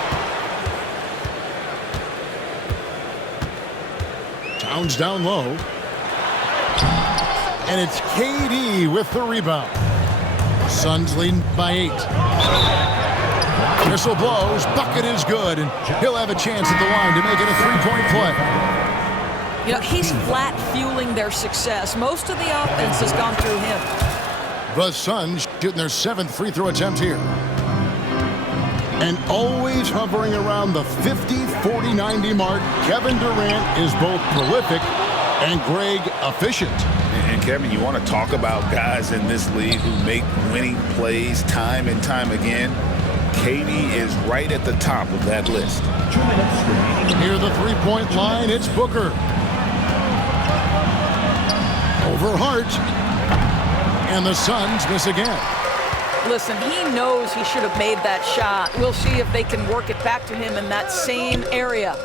Towns down low. And it's KD with the rebound. Suns leading by 8. Whistle blows. Bucket is good. And he'll have a chance at the line to make it a 3-point play. You know, he's flat fueling their success. Most of the offense has gone through him. The Suns shooting their 7th free throw attempt here. And always hovering around the 50, 40, 90 mark, Kevin Durant is both prolific and, Greg, efficient. And Kevin, you want to talk about guys in this league who make winning plays time and time again? KD is right at the top of that list. Near the three-point line, it's Booker. Over Hart. And the Suns miss again. Listen, he knows he should have made that shot. We'll see if they can work it back to him in that same area.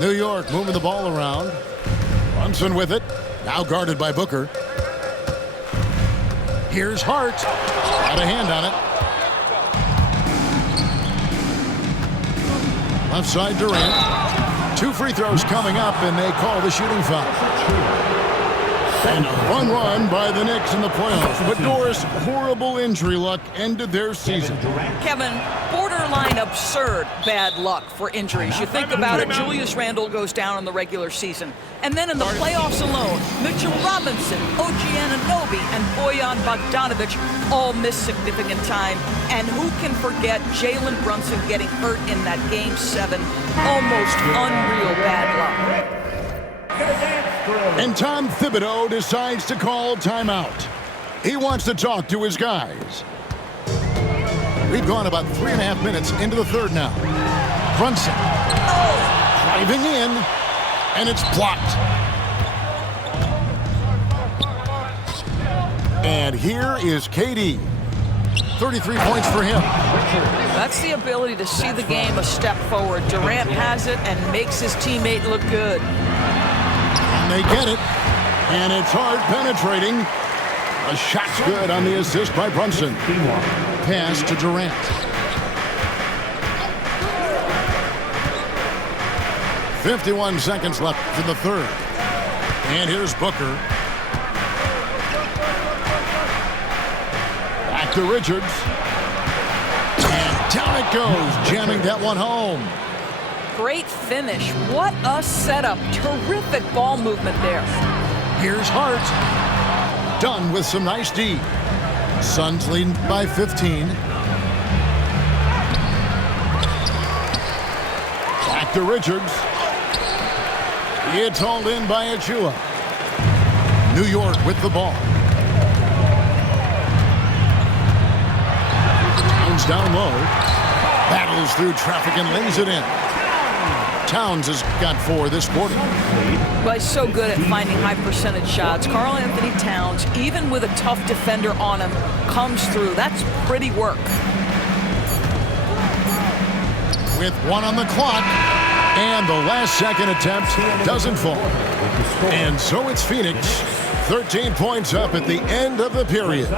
New York moving the ball around. Brunson with it. Now guarded by Booker. Here's Hart. Got a hand on it. Left side Durant. 2 free throws coming up, and they call the shooting foul. And a fun run by the Knicks in the playoffs. But Doris, horrible injury luck ended their season. Kevin, borderline absurd bad luck for injuries. You think about it, Julius Randle goes down in the regular season. And then in the playoffs alone, Mitchell Robinson, OG Anunoby, and Bojan Bogdanovic all miss significant time. And who can forget Jalen Brunson getting hurt in that Game 7? Almost unreal bad luck. And Tom Thibodeau decides to call timeout. He wants to talk to his guys. We've gone about 3.5 minutes into the third now. Brunson driving in, and it's blocked. And here is KD. 33 points for him. That's the ability to see the game a step forward. Durant has it and makes his teammate look good. They get it, and it's hard penetrating. A shot's good on the assist by Brunson. Pass to Durant. .51 seconds left for the third. And here's Booker. Back to Richards. And down it goes, jamming that one home. Great finish. What a setup. Terrific ball movement there. Here's Hart. Done with some nice D. Suns leading by 15. Back to Richards. It's hauled in by Achua. New York with the ball. Towns down low. Battles through traffic and lays it in. Towns has got 4 this quarter. Well, he's so good at finding high percentage shots. Karl Anthony Towns, even with a tough defender on him, comes through. That's pretty work. With 1 on the clock, and the last second attempt doesn't fall. And so it's Phoenix, 13 points up at the end of the period.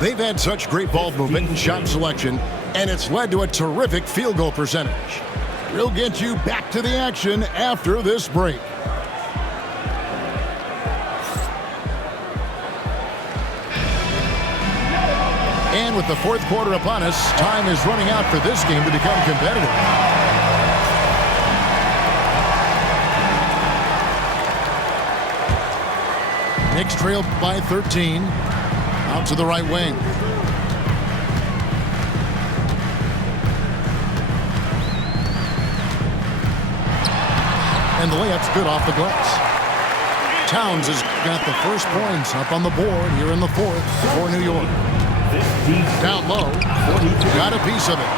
They've had such great ball movement and shot selection, and it's led to a terrific field goal percentage. We'll get you back to the action after this break. And with the 4th quarter upon us, time is running out for this game to become competitive. Knicks trail by 13. Out to the right wing. And the layup's good off the glass. Towns has got the first points up on the board here in the 4th for New York. Down low, got a piece of it.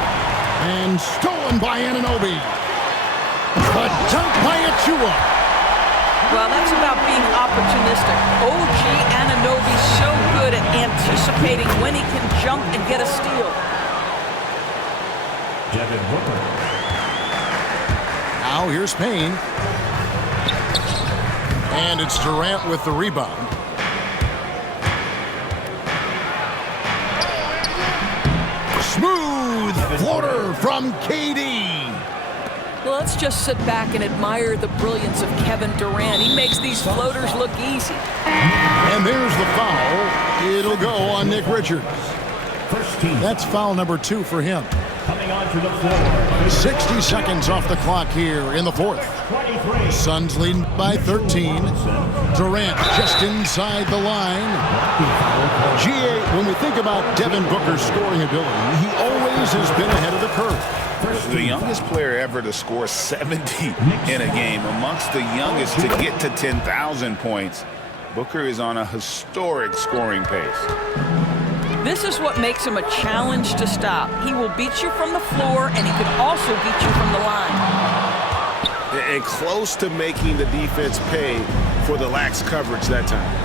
And stolen by Anunoby. A dunk by Achua. Well, that's about being opportunistic. OG Anunoby so good at anticipating when he can jump and get a steal. Devin Booker. Now here's Payne. And it's Durant with the rebound. Smooth floater from KD. Well, let's just sit back and admire the brilliance of Kevin Durant. He makes these floaters look easy. And there's the foul. It'll go on Nick Richards. First team. That's foul number 2 for him. Coming onto the floor. 60 seconds off the clock here in the 4th. 23. Suns leading by 13. Durant just inside the line. GA, when we think about Devin Booker's scoring ability, he always has been ahead of the curve. The youngest player ever to score 70 in a game, amongst the youngest to get to 10,000 points. Booker is on a historic scoring pace. This is what makes him a challenge to stop. He will beat you from the floor, and he can also beat you from the line. And close to making the defense pay for the lax coverage that time.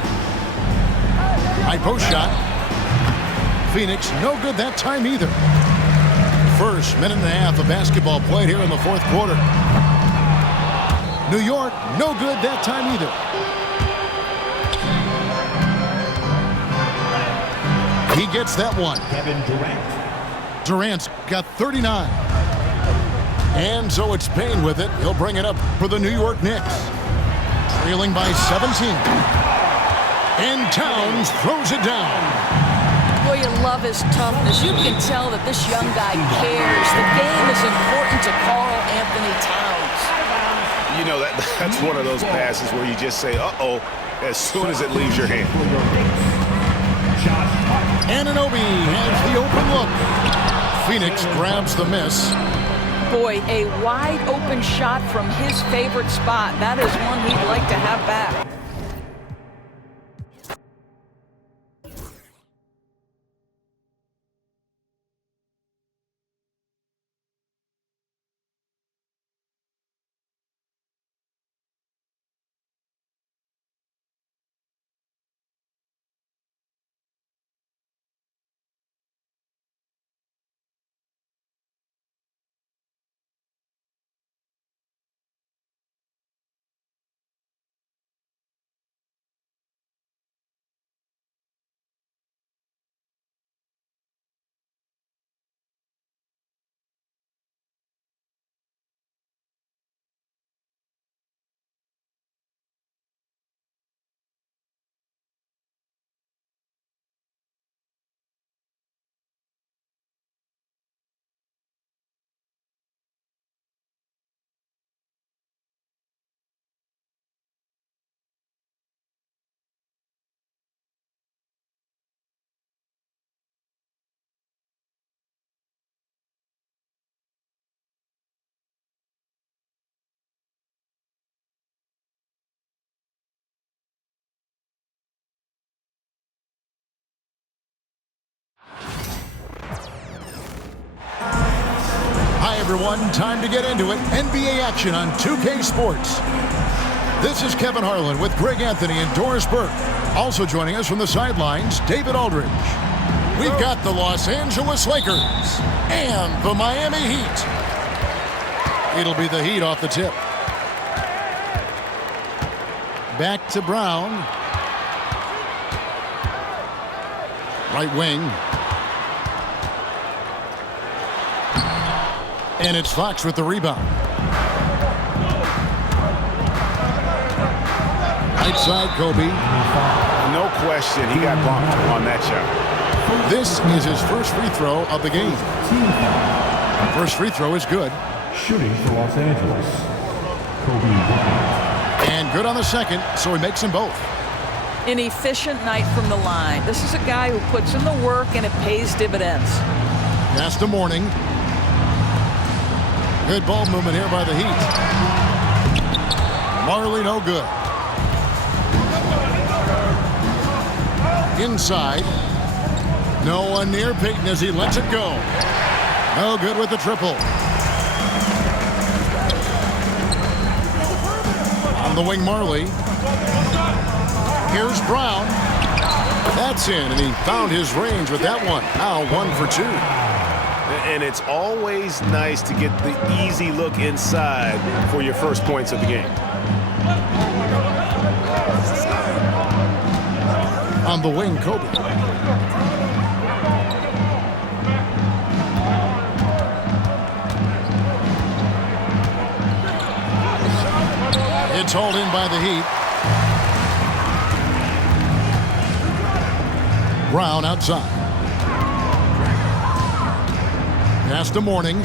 High post shot. Phoenix, no good that time either. First minute and a half of basketball played here in the 4th quarter. New York, no good that time either. He gets that one. Kevin Durant. Durant's got 39. And so it's Payne with it. He'll bring it up for the New York Knicks. Trailing by 17. And Towns throws it down. Boy, you love his toughness. You can tell that this young guy cares. The game is important to Karl Anthony Towns. You know, that's one of those passes where you just say, uh-oh, as soon as it leaves your hand. Anunoby has the open look. Phoenix grabs the miss. Boy, a wide open shot from his favorite spot. That is one he'd like to have back. everyone. Time to get into it. NBA action on 2K Sports. This is Kevin Harlan with Greg Anthony and Doris Burke. Also joining us from the sidelines, David Aldridge. We've got the Los Angeles Lakers and the Miami Heat. It'll be the Heat off the tip. Back to Brown. Right wing. And it's Fox with the rebound. Right side, Kobe. No question, he got bumped on that shot. This is his first free throw of the game. First free throw is good. Shooting for Los Angeles, Kobe Bryant. And good on the second, so he makes them both. An efficient night from the line. This is a guy who puts in the work and it pays dividends. Pass to Morning. Good ball movement here by the Heat. Marley no good. Inside. No one near Payton as he lets it go. No good with the triple. On the wing, Marley. Here's Brown. That's in, and he found his range with that one. Now 1 for 2. And it's always nice to get the easy look inside for your first points of the game. On the wing, Kobe. It's hauled in by the Heat. Brown outside. Pass to Morning.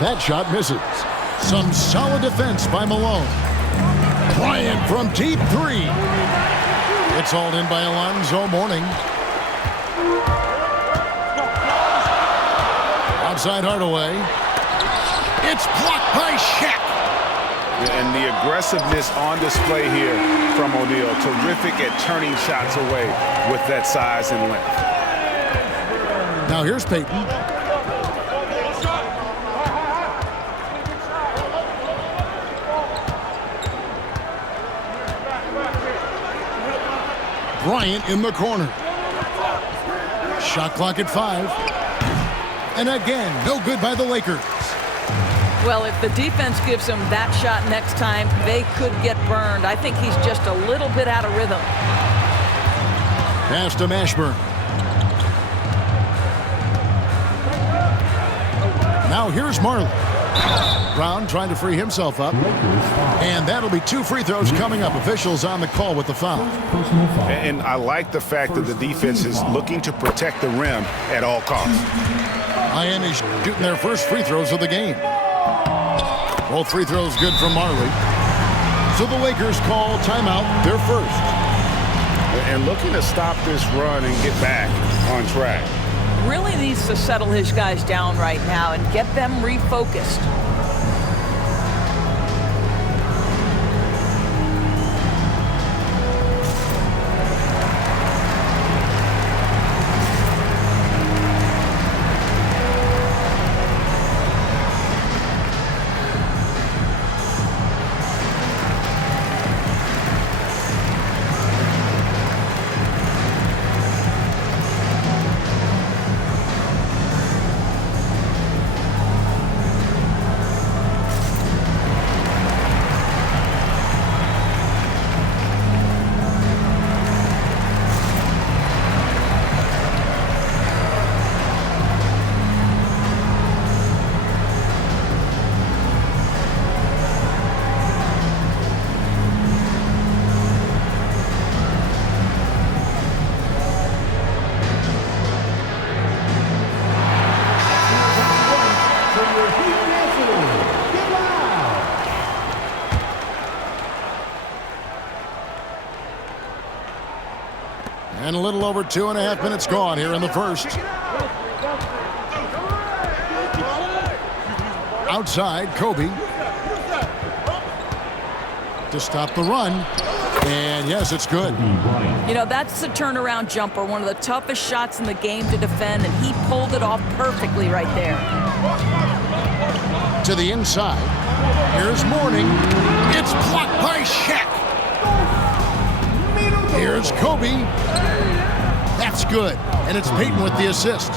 That shot misses. Some solid defense by Malone. Bryant from deep 3. It's hauled in by Alonzo Mourning. Outside Hardaway. It's blocked by Shaq. And the aggressiveness on display here from O'Neal. Terrific at turning shots away with that size and length. Now here's Payton. Bryant in the corner. Shot clock at 5. And again, no good by the Lakers. Well, if the defense gives him that shot next time, they could get burned. I think he's just a little bit out of rhythm. Pass to Mashburn. Now here's Marley. Brown trying to free himself up. And that'll be 2 free throws coming up. Officials on the call with the foul. And I like the fact that the defense is looking to protect the rim at all costs. Miami's shooting their first free throws of the game. Both free throws good from Marley. So the Lakers call timeout, their first. And looking to stop this run and get back on track. Really needs to settle his guys down right now and get them refocused. And a little over 2.5 minutes gone here in the first. Outside, Kobe. To stop the run. And yes, it's good. You know, that's the turnaround jumper, one of the toughest shots in the game to defend, and he pulled it off perfectly right there. To the inside. Here's Mourning. It's blocked by Shaq. Here's Kobe. That's good. And it's Payton with the assist.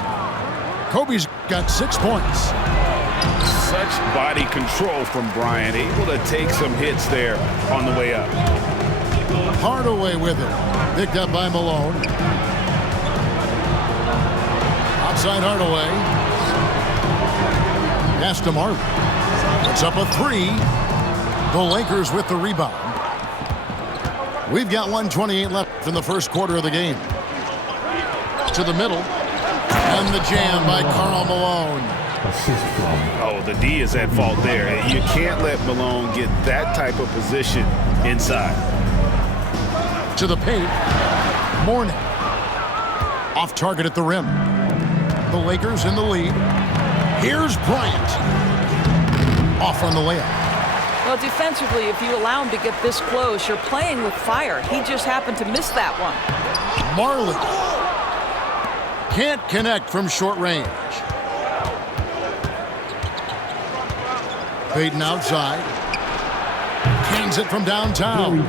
Kobe's got 6 points. Such body control from Bryant, able to take some hits there on the way up. Hardaway with it. Picked up by Malone. Outside Hardaway. Pass to Marley. Puts up a 3. The Lakers with the rebound. We've got 1:28 left in the first quarter of the game. To the middle. And the jam by Karl Malone. Oh, the D is at fault there. You can't let Malone get that type of position inside. To the paint. Mourning. Off target at the rim. The Lakers in the lead. Here's Bryant. Off on the layup. Well, defensively, if you allow him to get this close, you're playing with fire. He just happened to miss that one. Marley. Can't connect from short range. Payton outside. Cans it from downtown.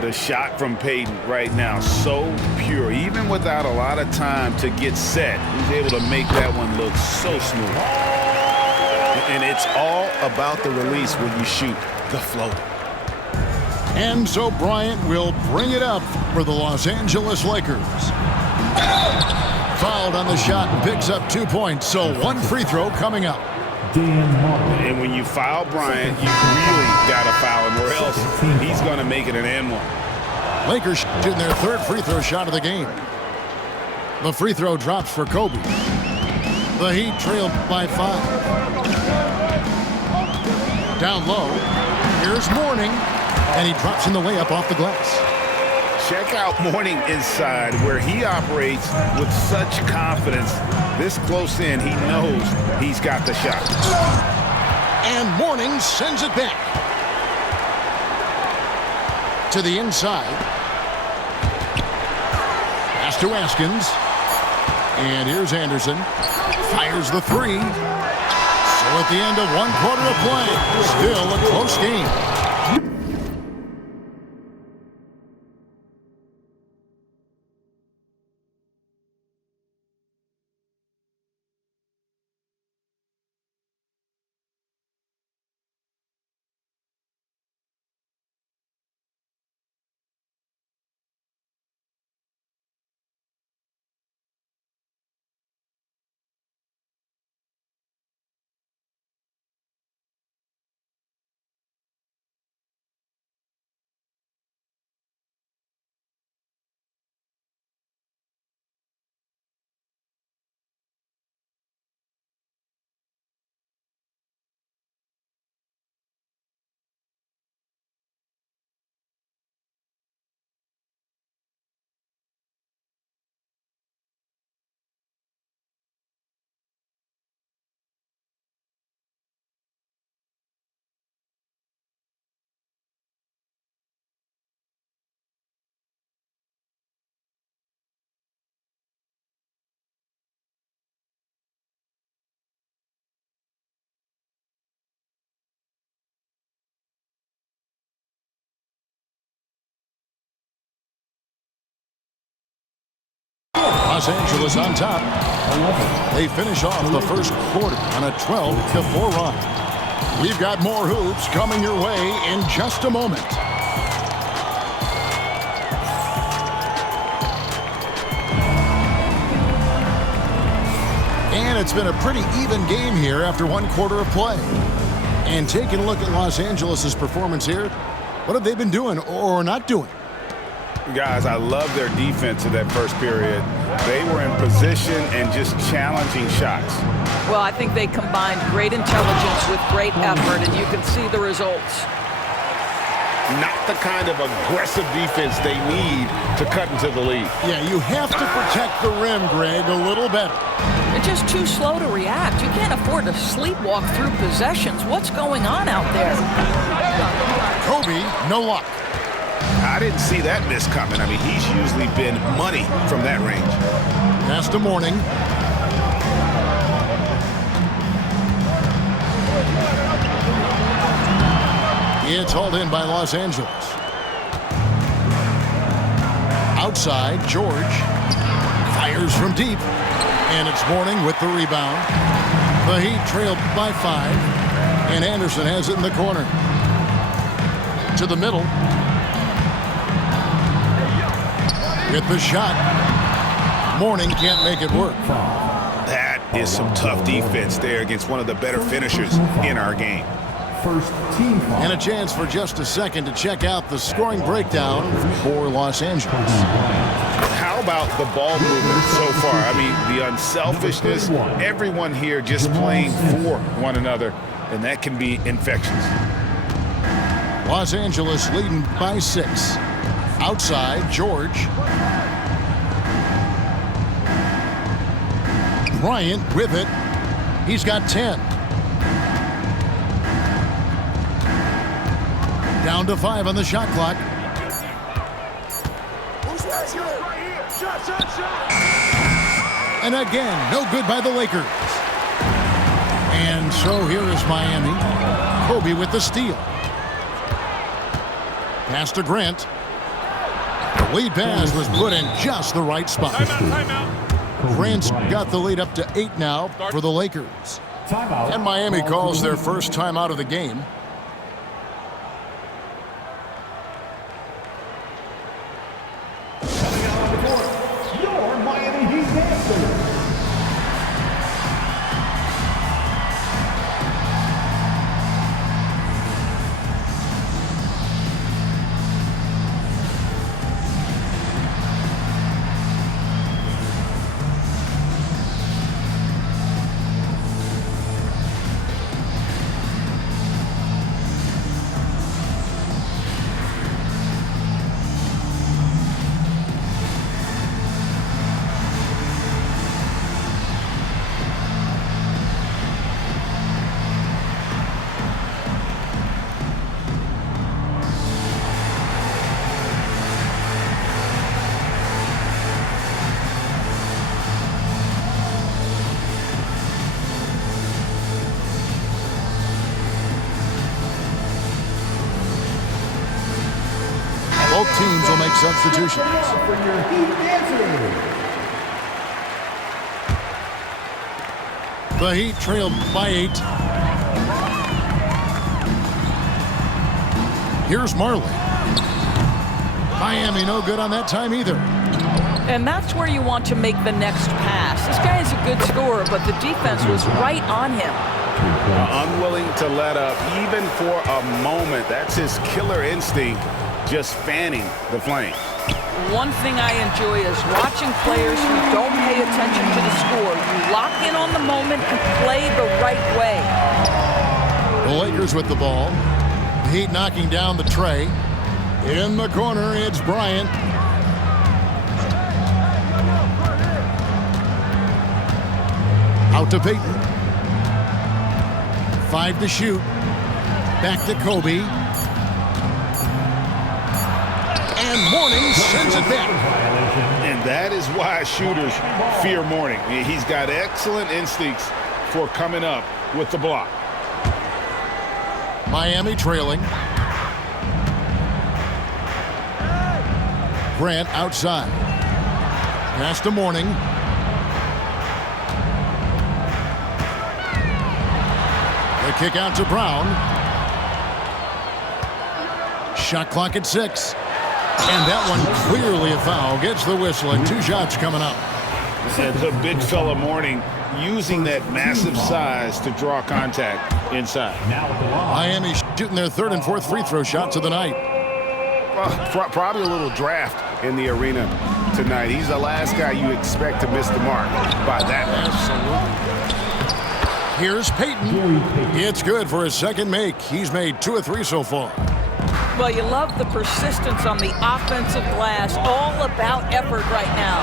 The shot from Payton right now, so pure. Even without a lot of time to get set, he's able to make that one look so smooth. And it's all about the release when you shoot the float. And so Bryant will bring it up for the Los Angeles Lakers. Fouled on the shot and picks up 2 points, so 1 free throw coming up. And when you foul Bryant, you really got to foul him, or else he's going to make it an and one. Lakers shooting their 3rd free throw shot of the game. The free throw drops for Kobe. The Heat trailed by 5. Down low. Here's Mourning, and he drops in the layup off the glass. Check out Mourning inside, where he operates with such confidence. This close in, he knows he's got the shot. And Mourning sends it back. To the inside. Pass to Askins. And here's Anderson. Fires the 3. So at the end of 1 quarter of play, still a close game. Los Angeles on top. They finish off the first quarter on a 12-4 run. We've got more hoops coming your way in just a moment. And it's been a pretty even game here after 1 quarter of play. And taking a look at Los Angeles' performance here, what have they been doing or not doing? Guys, I love their defense in that first period. They were in position and just challenging shots. Well, I think they combined great intelligence with great effort, and you can see the results. Not the kind of aggressive defense they need to cut into the lead. Yeah, you have to protect the rim, Greg, a little better. They're just too slow to react. You can't afford to sleepwalk through possessions. What's going on out there? Kobe, no luck. didn't see that miss coming. I mean, he's usually been money from that range. Pass to Mourning. It's hauled in by Los Angeles. Outside, George fires from deep, and it's Mourning with the rebound. The Heat trailed by 5, and Anderson has it in the corner. To the middle. With the shot. Mourning can't make it work. That is some tough defense there against one of the better finishers in our game. And a chance for just a second to check out the scoring breakdown for Los Angeles. How about the ball movement so far? I mean, the unselfishness, everyone here just playing for one another, and that can be infectious. Los Angeles leading by 6. Outside, George. Bryant with it. He's got 10. Down to 5 on the shot clock. And again, no good by the Lakers. And so here is Miami. Kobe with the steal. Pass to Grant. The lead pass was put in just the right spot. Grant's got the lead up to 8 now for the Lakers. And Miami calls their first time out of the game. Your Miami Heat dancers. Both teams will make substitutions. For your Heat dancers. The Heat trailed by 8. Here's Marley. Miami no good on that time either. And that's where you want to make the next pass. This guy is a good scorer, but the defense was right on him. Unwilling to let up even for a moment. That's his killer instinct, just fanning the flame. One thing I enjoy is watching players who don't pay attention to the score. You lock in on the moment and play the right way. The Lakers with the ball. The Heat knocking down the tray. In the corner, it's Bryant. Out to Payton. 5 to shoot. Back to Kobe. And Mourning sends it back. And that is why shooters fear Mourning. He's got excellent instincts for coming up with the block. Miami trailing. Grant outside. Pass to Mourning. The kick out to Brown. Shot clock at 6. And that one clearly a foul. Gets the whistle and 2 shots coming up. And the big fella Mourning using that massive size to draw contact inside. Miami shooting their 3rd and 4th free throw shots of the night. Probably a little draft in the arena tonight. He's the last guy you expect to miss the mark by that much. Absolutely. Here's Payton. It's good for his second make. He's made 2 of 3 so far. Well, you love the persistence on the offensive glass. All about effort right now.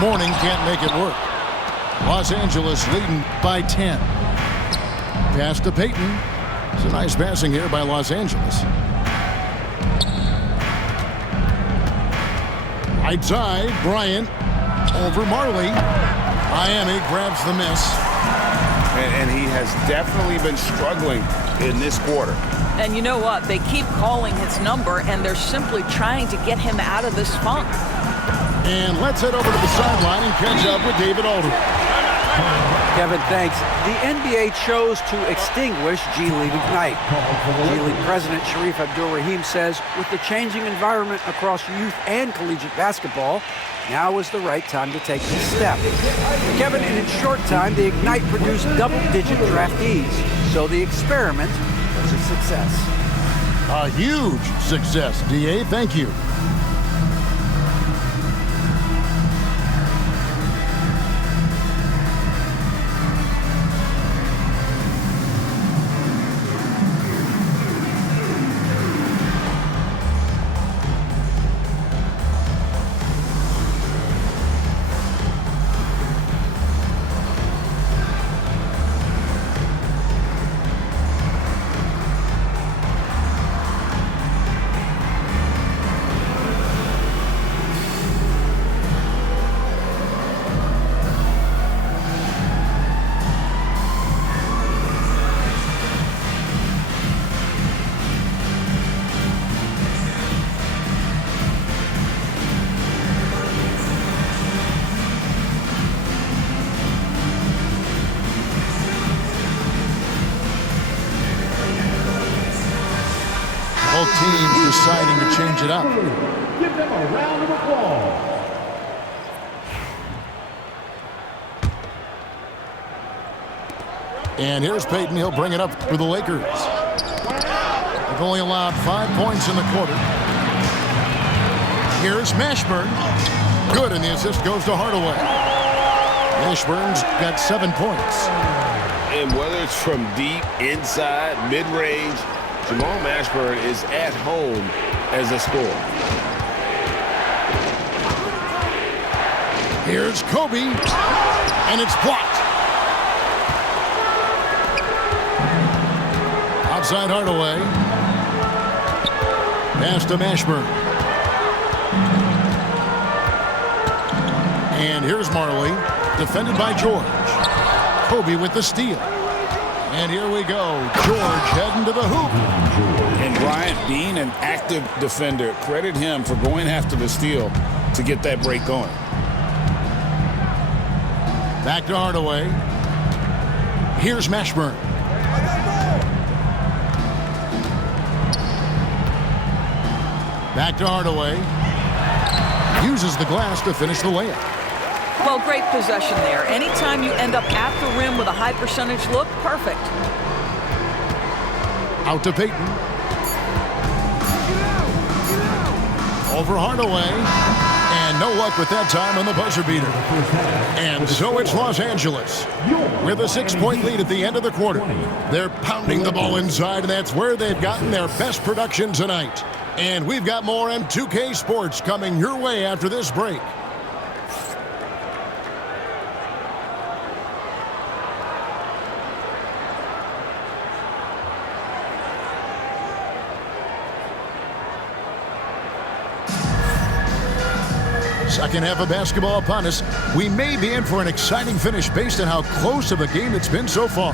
Mourning can't make it work. Los Angeles leading by 10. Pass to Payton. It's a nice passing here by Los Angeles. Outside, Bryant over Marley. Miami grabs the miss. And he has definitely been struggling in this quarter. And you know what? They keep calling his number, and they're simply trying to get him out of this funk. And let's head over to the sideline and catch up with David Aldridge. Kevin, thanks. The NBA chose to extinguish G League Ignite. G League President Sharif Abdul-Rahim says, with the changing environment across youth and collegiate basketball, now is the right time to take this step. Kevin, in its short time, the Ignite produced double-digit draftees, so the experiment was a success. A huge success, DA. Thank you. Both teams deciding to change it up. Give them a round of applause. And here's Payton. He'll bring it up for the Lakers. They've only allowed 5 points in the quarter. Here's Mashburn. Good, and the assist goes to Hardaway. Mashburn's got 7 points. And whether it's from deep, inside, mid-range, Jamal Mashburn is at home as a scorer. Here's Kobe, and it's blocked. Outside Hardaway. Pass to Mashburn. And here's Marley, defended by George. Kobe with the steal. And here we go. George heading to the hoop. And Bryant, being an active defender, credit him for going after the steal to get that break going. Back to Hardaway. Here's Mashburn. Back to Hardaway. Uses the glass to finish the layup. Well, great possession there. Anytime you end up at the rim with a high percentage look, perfect. Out to Payton. Over Hardaway. And no luck with that time on the buzzer beater. And so it's Los Angeles with a 6-point lead at the end of the quarter. They're pounding the ball inside, and that's where they've gotten their best production tonight. And we've got more M2K Sports coming your way after this break. Second half of basketball upon us. We may be in for an exciting finish based on how close of a game it's been so far.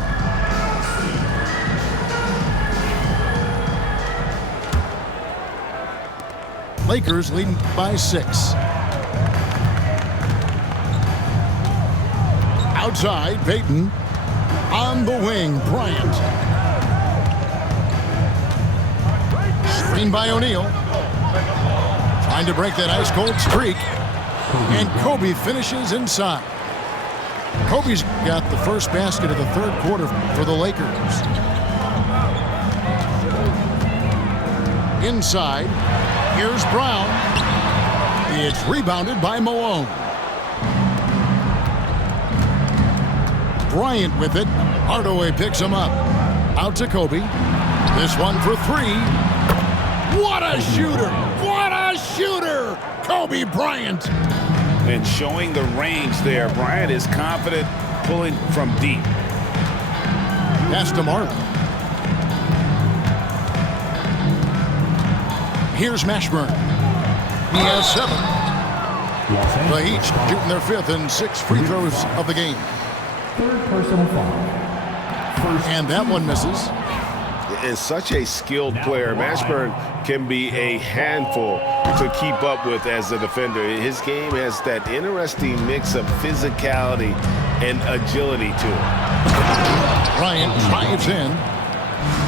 Lakers leading by 6. Outside, Payton. On the wing, Bryant. Screen by O'Neal. Trying to break that ice-cold streak. And Kobe finishes inside. Kobe's got the first basket of the third quarter for the Lakers. Inside, here's Brown. It's rebounded by Malone. Bryant with it. Hardaway picks him up. Out to Kobe. This one for 3. What a shooter! What a shooter! Kobe Bryant. And showing the range there. Bryant is confident pulling from deep. Pass to Marley. Here's Mashburn. He has 7. The Heat shooting their 5th and 6th free throws of the game. Third personal foul. And that one misses. And such a skilled player. Mashburn can be a handful to keep up with as a defender. His game has that interesting mix of physicality and agility to it. Bryant drives in.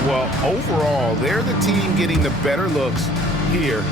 Well, overall, they're the team getting the better looks here.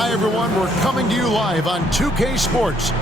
Hi, everyone. We're coming to you live on 2K Sports.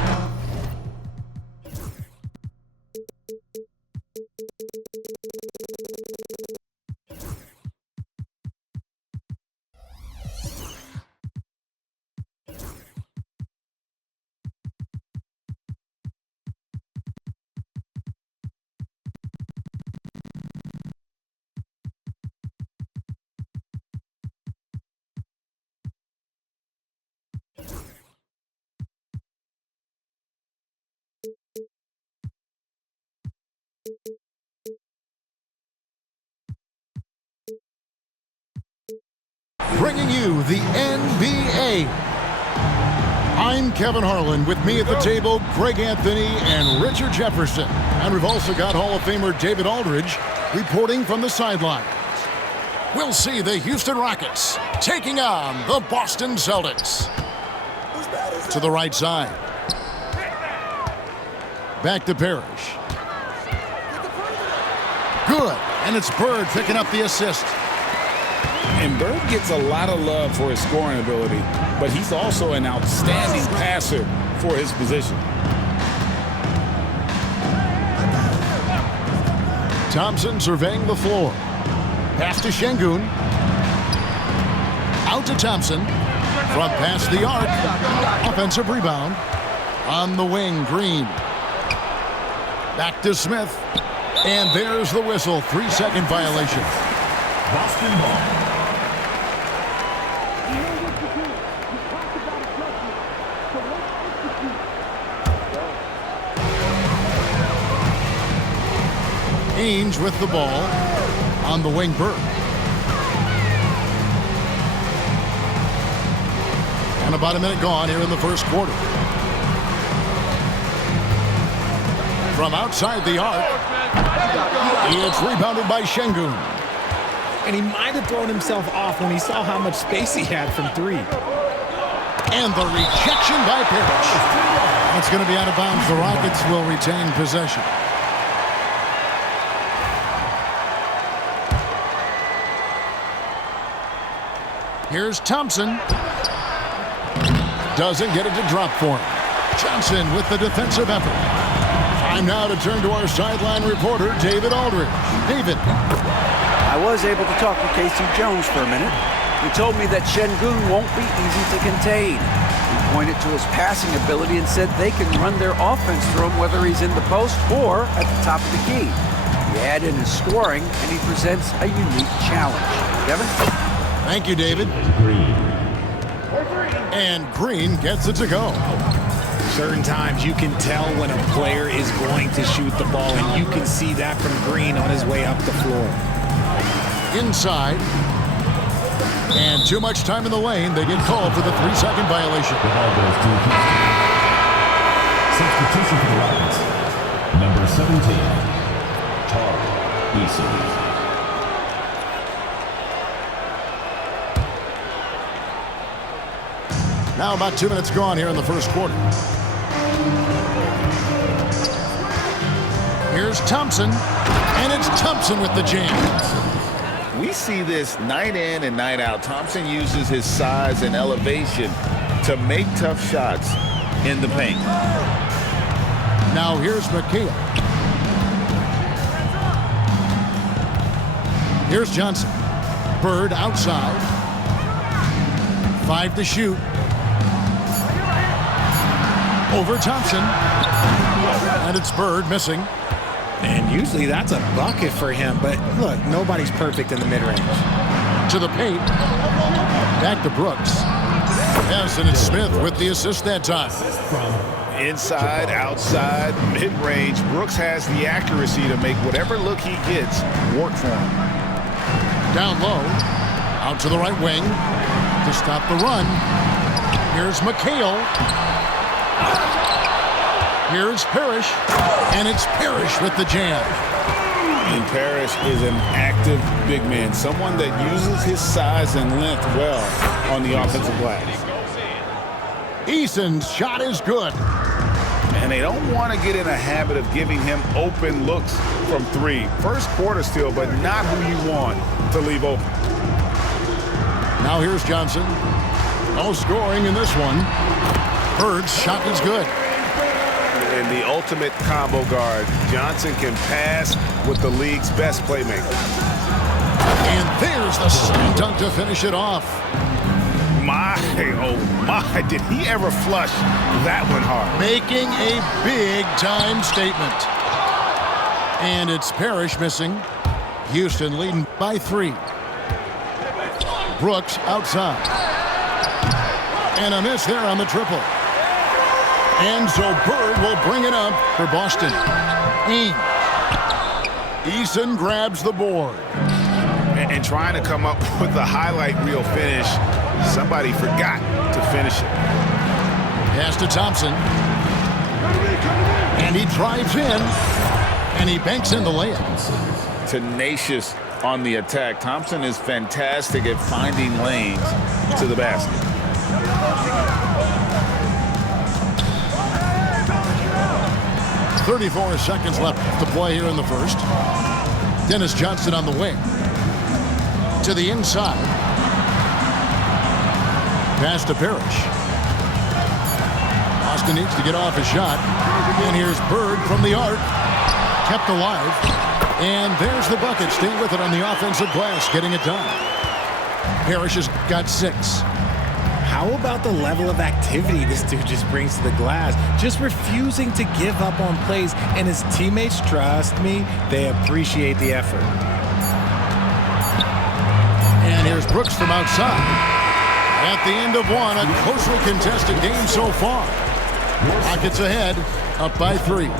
Bringing you the NBA. I'm Kevin Harlan. With me at the table, Greg Anthony and Richard Jefferson. And we've also got Hall of Famer David Aldridge reporting from the sidelines. We'll see the Houston Rockets taking on the Boston Celtics. To the right side. Back to Parrish. Good. And it's Bird picking up the assist. And Bird gets a lot of love for his scoring ability, but he's also an outstanding passer for his position. Thompson surveying the floor. Pass to Şengün. Out to Thompson. From past the arc. Offensive rebound. On the wing, Green. Back to Smith. And there's the whistle. 3-second violation. Boston ball. Ainge with the ball. On the wing, Burke. And about a minute gone here in the first quarter. From outside the arc. It's rebounded by Şengün. And he might have thrown himself off when he saw how much space he had from three. And the rejection by Parrish. That's going to be out of bounds. The Rockets will retain possession. Here's Thompson. Doesn't get it to drop for him. Johnson with the defensive effort. Time now to turn to our sideline reporter, David Aldridge. David. I was able to talk to Casey Jones for a minute. He told me that Şengün won't be easy to contain. He pointed to his passing ability and said they can run their offense through him whether he's in the post or at the top of the key. He add in his scoring, and he presents a unique challenge. Kevin? Thank you, David. And Green gets it to go. Certain times you can tell when a player is going to shoot the ball, and you can see that from Green on his way up the floor. Inside. And too much time in the lane. They get called for the 3-second violation. The ball goes to Houston. Substitution for the Rockets. Number 17, Tari Eason. Now about 2 minutes gone here in the first quarter. Here's Thompson, and it's Thompson with the jam. We see this night in and night out. Thompson uses his size and elevation to make tough shots in the paint. Now here's McHale. Here's Johnson. Bird outside. 5 to shoot. Over Thompson. And it's Bird missing. And usually that's a bucket for him, but look, nobody's perfect in the mid-range. To the paint. Back to Brooks. Yes, and it's Smith with the assist that time. Inside, outside, mid-range, Brooks has the accuracy to make whatever look he gets work for him. Down low. Out to the right wing. To stop the run. Here's McHale. Here's Parrish, and it's Parrish with the jam. And Parrish is an active big man, someone that uses his size and length well on the offensive glass. Eason's shot is good. And they don't want to get in a habit of giving him open looks from 3. First quarter still, but not who you want to leave open. Now here's Johnson. No scoring in this one. Bird's shot is good. And the ultimate combo guard, Johnson can pass with the league's best playmaker. And there's the slam dunk to finish it off. My, oh my, did he ever flush that one hard? Making a big-time statement. And it's Parrish missing. Houston leading by 3. Brooks outside. And a miss there on the triple. And so Bird will bring it up for Boston. Eason grabs the board. And trying to come up with the highlight reel finish, somebody forgot to finish it. Pass to Thompson. And he drives in. And he banks in the layup. Tenacious on the attack. Thompson is fantastic at finding lanes to the basket. 34 seconds left to play here in the first. Dennis Johnson on the wing. To the inside. Pass to Parrish. Austin needs to get off his shot. And here's Bird from the arc. Kept alive. And there's the bucket. Stay with it on the offensive glass, getting it done. Parrish has got 6. How about the level of activity this dude just brings to the glass? Just refusing to give up on plays, and his teammates, trust me, they appreciate the effort. And here's Brooks from outside. At the end of one, a closely contested game so far. Rockets ahead, up by 3.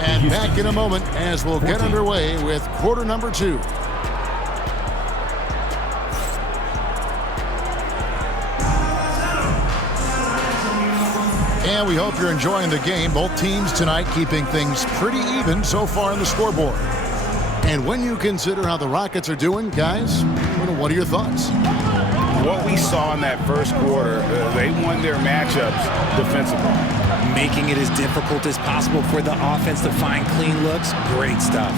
And back in a moment as we'll get underway with quarter number 2. And we hope you're enjoying the game. Both teams tonight keeping things pretty even so far on the scoreboard. And when you consider how the Rockets are doing, guys, what are your thoughts? What we saw in that first quarter, they won their matchups defensively. Making it as difficult as possible for the offense to find clean looks. Great stuff.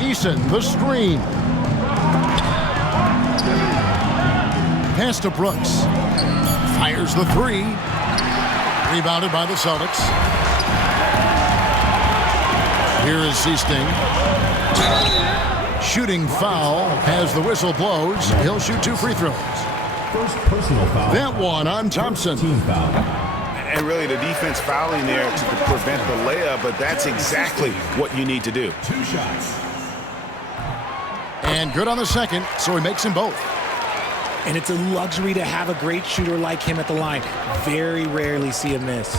Eason, the screen. Pass to Brooks. Fires the 3. Rebounded by the Celtics. Here is Seasting. Shooting foul as the whistle blows. He'll shoot 2 free throws. First personal foul. That one on Thompson. Team foul. And really the defense fouling there to prevent the layup, but that's exactly what you need to do. 2 shots. And good on the second, so he makes them both. And it's a luxury to have a great shooter like him at the line. Very rarely see a miss.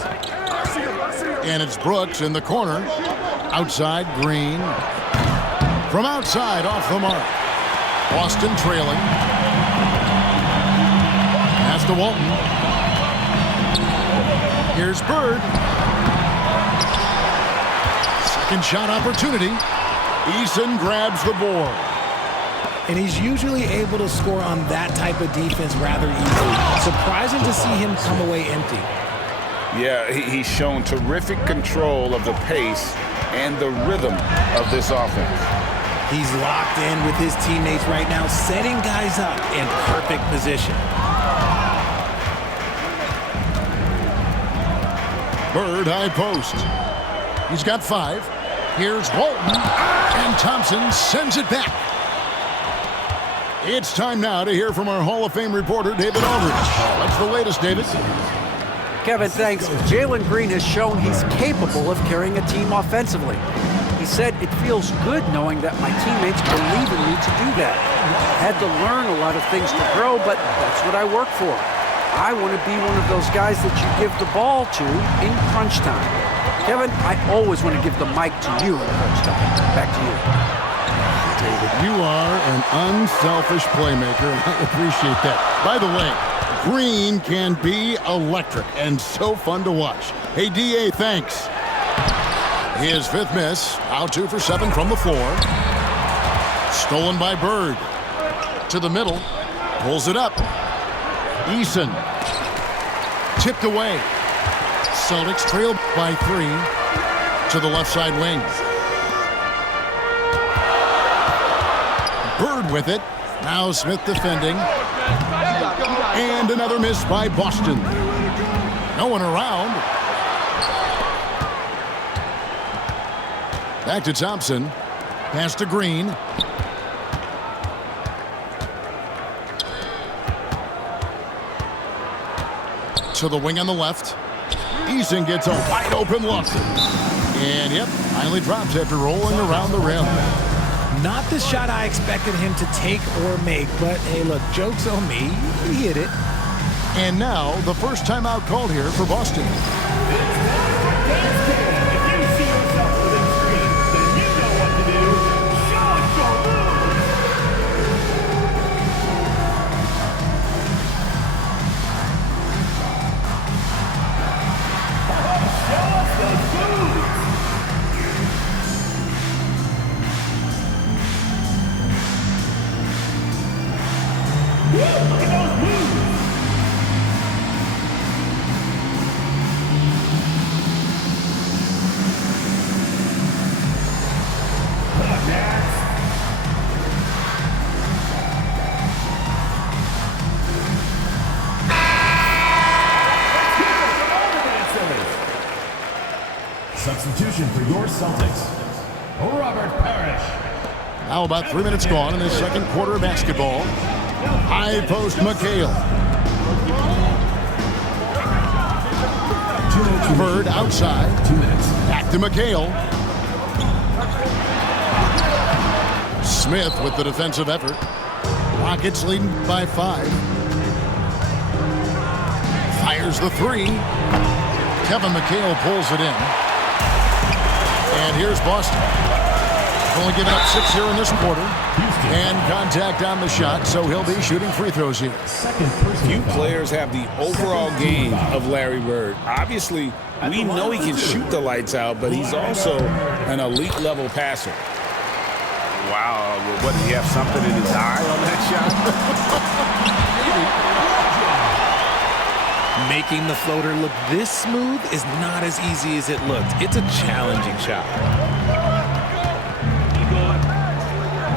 And it's Brooks in the corner. Outside, Green. From outside, off the mark. Boston trailing. Pass to Walton. Here's Bird. Second shot opportunity. Eason grabs the board. And he's usually able to score on that type of defense rather easily. Surprising to see him come away empty. Yeah, he's shown terrific control of the pace and the rhythm of this offense. He's locked in with his teammates right now, setting guys up in perfect position. Bird high post. He's got 5. Here's Walton. And Thompson sends it back. It's time now to hear from our Hall of Fame reporter, David Aldridge. What's the latest, David? Kevin, thanks. Jalen Green has shown he's capable of carrying a team offensively. He said, "It feels good knowing that my teammates believe in me to do that. Had to learn a lot of things to grow, but that's what I work for. I want to be one of those guys that you give the ball to in crunch time." Kevin, I always want to give the mic to you in crunch time. Back to you. David, you are an unselfish playmaker, and I appreciate that. By the way, Green can be electric and so fun to watch. Hey, D.A., thanks. His 5th miss, out 2 for 7 from the floor. Stolen by Bird. To the middle, pulls it up. Eason. Tipped away. Celtics trail by 3 to the left side wing. Bird with it. Now Smith defending. And another miss by Boston. No one around. Back to Thompson. Pass to Green. To the wing on the left. Eason gets a wide open look. And yep, finally drops after rolling around the rim. Not the shot I expected him to take or make, but hey, look, joke's on me. He hit it. And now, the first timeout called here for Boston. If you see yourself within screen, then you know what to do. Show us your moves. Show us those moves. Look at those moves. Substitution for your Celtics, Robert Parrish. Now about 3 minutes gone in the second quarter of basketball. High post McHale. Bird outside. 2 minutes. Back to McHale. Smith with the defensive effort. Rockets leading by 5. Fires the 3. Kevin McHale pulls it in. And here's Boston. Only giving up 6 here in this quarter. And contact on the shot, so he'll be shooting free throws here. Few players have the overall game of Larry Bird. Obviously, we know he can shoot the lights out, but he's also an elite level passer. Wow, what, did he have something in his eye on that shot? Making the floater look this smooth is not as easy as it looked. It's a challenging shot.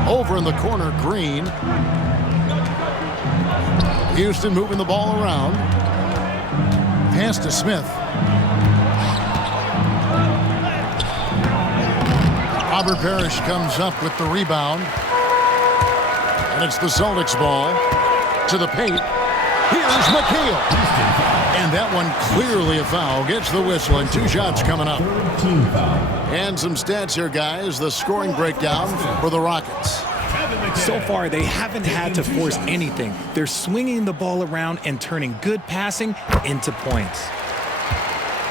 Over in the corner, Green. Houston moving the ball around. Pass to Smith. Robert Parrish comes up with the rebound. And it's the Celtics ball to the paint. Here's McHale. And that one clearly a foul. Gets the whistle and 2 shots coming up. And some stats here, guys. The scoring breakdown for the Rockets. So far, they haven't had to force anything. They're swinging the ball around and turning good passing into points.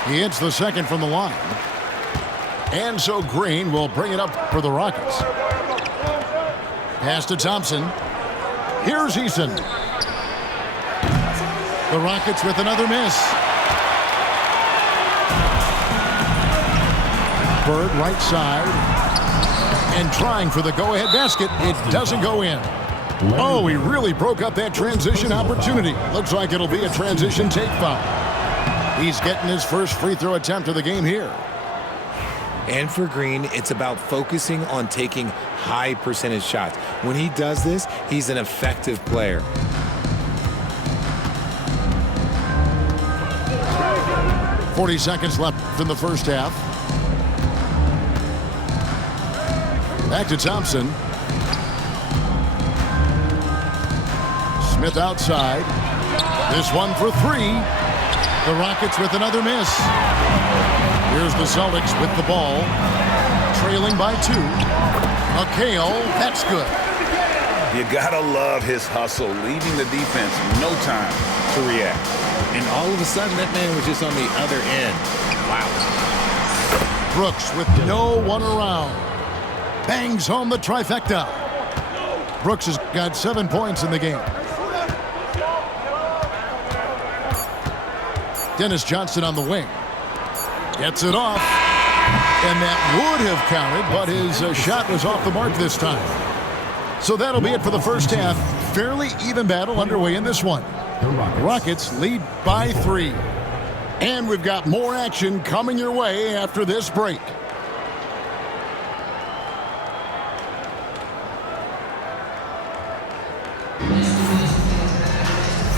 He hits the second from the line. And so Green will bring it up for the Rockets. Pass to Thompson. Here's Eason. The Rockets with another miss. Bird right side. And trying for the go-ahead basket. It doesn't go in. Oh, he really broke up that transition opportunity. Looks like it'll be a transition take foul. He's getting his first free throw attempt of the game here. And for Green, it's about focusing on taking high percentage shots. When he does this, he's an effective player. .40 seconds left in the first half. Back to Thompson. Smith outside. This one for three. The Rockets with another miss. Here's the Celtics with the ball. Trailing by 2. McHale, that's good. You gotta love his hustle, leaving the defense no time to react. And all of a sudden, that man was just on the other end. Wow. Brooks with no one around. Bangs home the trifecta. Brooks has got 7 points in the game. Dennis Johnson on the wing. Gets it off. And that would have counted, but his shot was off the mark this time. So that'll be it for the first half. Fairly even battle underway in this one. Rockets lead by 3. And we've got more action coming your way after this break.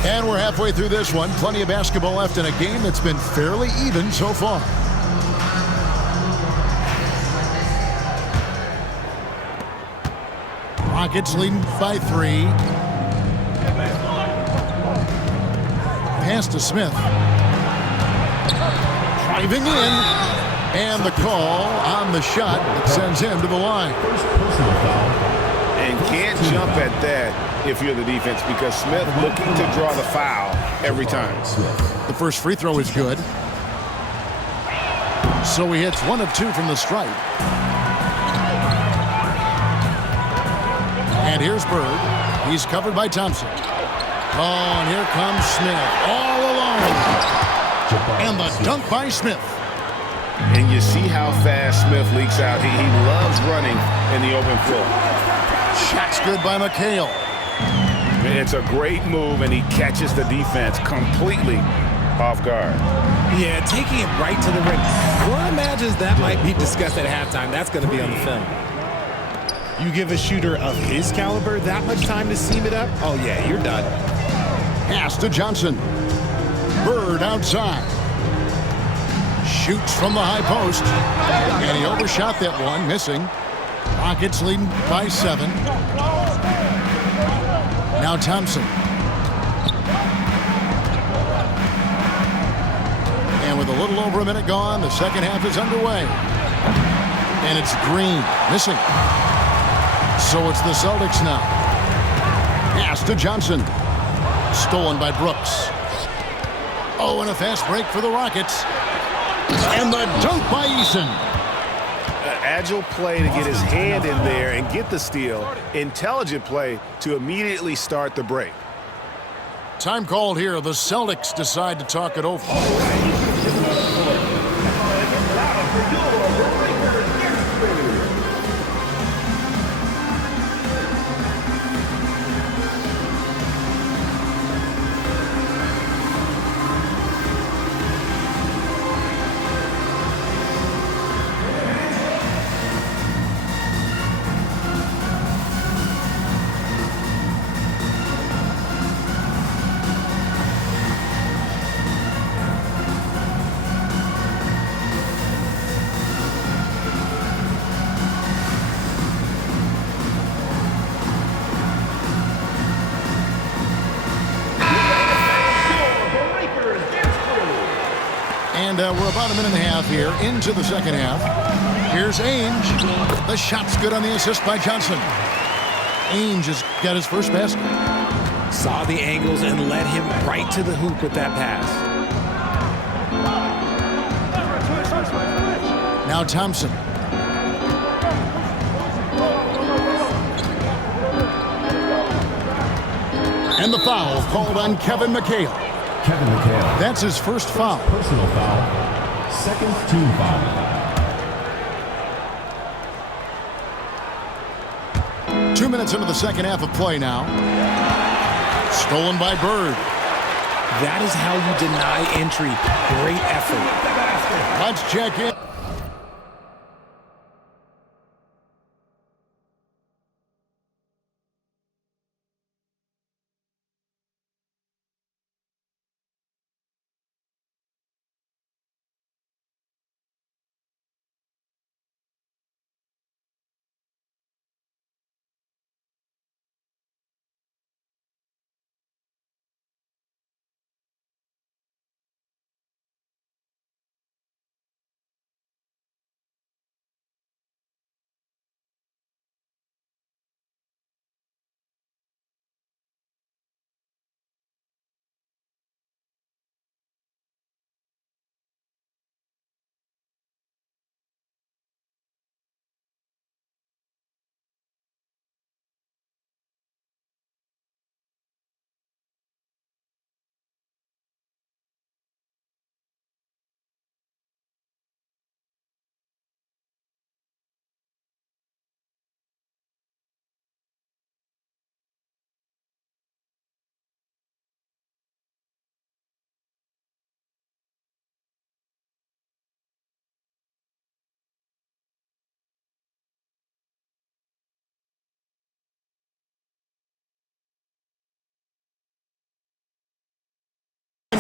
And we're halfway through this one. Plenty of basketball left in a game that's been fairly even so far. Rockets leading by 3. Pass to Smith. Driving in. And the call on the shot that sends him to the line. And can't jump at that if you're the defense, because Smith looking to draw the foul every time. The first free throw is good. So he hits 1 of 2 from the stripe. And here's Bird. He's covered by Thompson. Oh, and here comes Smith all alone. And the dunk by Smith. And you see how fast Smith leaks out. He loves running in the open floor. Shot's good by McHale. It's a great move, and he catches the defense completely off guard. Yeah, taking it right to the rim. One imagines that might be discussed at halftime. That's going to be on the film. You give a shooter of his caliber that much time to seam it up, oh yeah, you're done. Pass to Johnson. Bird outside. Shoots from the high post. And he overshot that one, missing. Rockets leading by 7. Now Thompson. And with a little over a minute gone, the second half is underway. And it's Green, missing. So it's the Celtics now. Pass to Johnson. Stolen by Brooks. Oh, and a fast break for the Rockets. And the dunk by Eason. Agile play to get his hand in there and get the steal. Intelligent play to immediately start the break. Time called here. The Celtics decide to talk it over. We're about a minute and a half here into the second half. Here's Ainge. The shot's good on the assist by Johnson. Ainge has got his first basket. Saw the angles and led him right to the hoop with that pass. Now Thompson. And the foul called on Kevin McHale. Kevin McHale. That's his first foul. Personal foul. Second team foul. 2 minutes into the second half of play now. Stolen by Bird. That is how you deny entry. Great effort. Let's check in.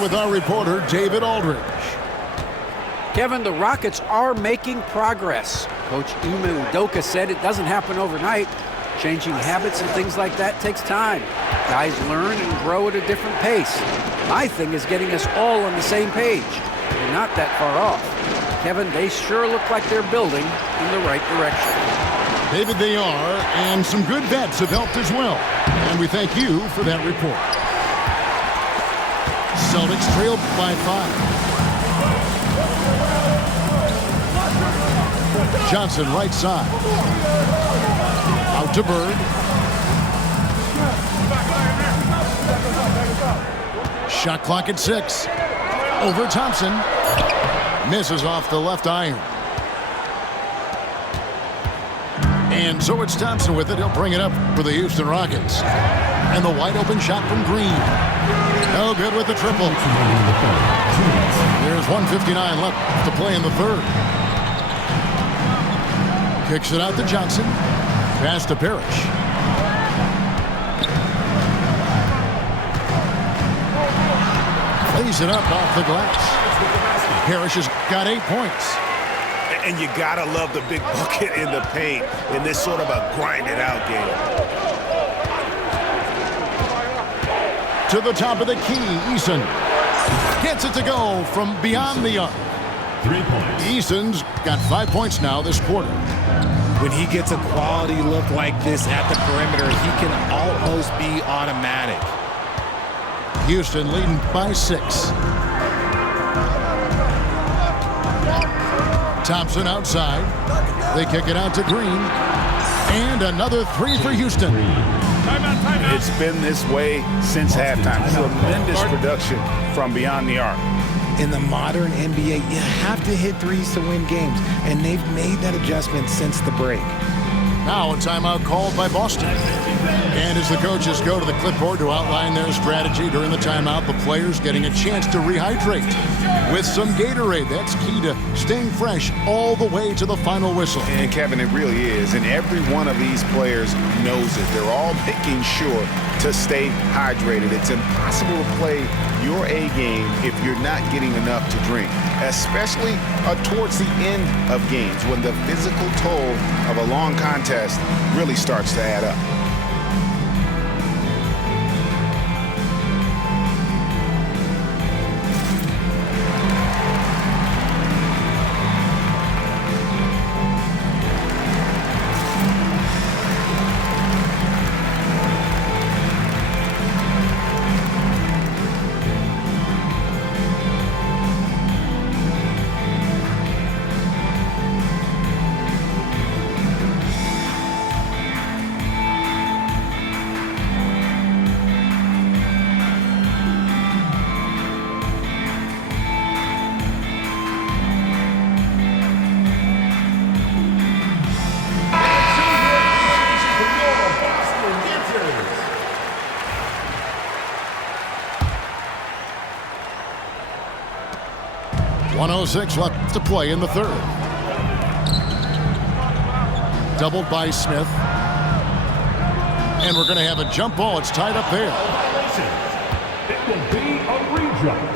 With our reporter, David Aldridge. Kevin, the Rockets are making progress. Coach Ime Udoka said it doesn't happen overnight. Changing habits and things like that takes time. Guys learn and grow at a different pace. My thing is getting us all on the same page. We're not that far off. Kevin, they sure look like they're building in the right direction. David, they are, and some good vets have helped as well. And we thank you for that report. Celtics trail by 5. Johnson right side. Out to Bird. Shot clock at 6. Over Thompson. Misses off the left iron. And so it's Thompson with it. He'll bring it up for the Houston Rockets. And the wide open shot from Green. No good with the triple. There's 1:59 left to play in the third. Kicks it out to Johnson. Pass to Parrish. Plays it up off the glass. Parrish has got 8 points. And you gotta love the big bucket in the paint in this sort of a grinded-out game. To the top of the key, Eason gets it to go from beyond the arc. 3 points. Eason's got 5 points now this quarter. When he gets a quality look like this at the perimeter, he can almost be automatic. Houston leading by 6. Thompson outside. They kick it out to Green. And another 3 for Houston. It's been this way since halftime. Tremendous production from beyond the arc. In the modern NBA, you have to hit threes to win games, and they've made that adjustment since the break. Now a timeout called by Boston. And as the coaches go to the clipboard to outline their strategy during the timeout, the players getting a chance to rehydrate with some Gatorade. That's key to staying fresh all the way to the final whistle. And Kevin, it really is. And every one of these players knows it. They're all making sure to stay hydrated. It's impossible to play your A game if you're not getting enough to drink, especially towards the end of games when the physical toll of a long contest really starts to add up. 1:06 left to play in the third. Doubled by Smith. And we're going to have a jump ball. It's tied up there. It will be a rejump.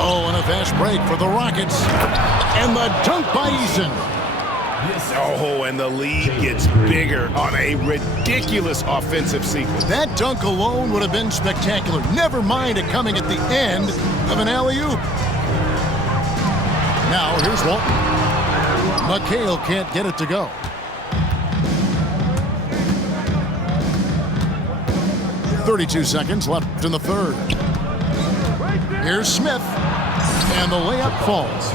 Oh, and a fast break for the Rockets. And the dunk by Eason. Oh, and the lead gets bigger on a ridiculous offensive sequence. That dunk alone would have been spectacular. Never mind it coming at the end of an alley-oop. Now, here's Walton. McHale can't get it to go. .32 seconds left in the third. Here's Smith. And the layup falls.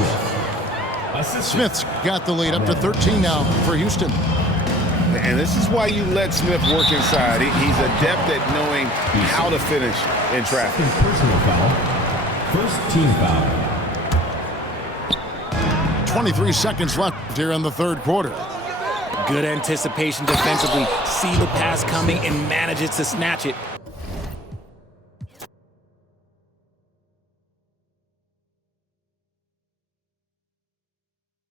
Smith's got the lead up to 13 now for Houston. And this is why you let Smith work inside. He's adept at knowing how to finish in traffic. Personal foul. First team foul. 23 seconds left here in the third quarter. Good anticipation defensively. See the pass coming and manages to snatch it.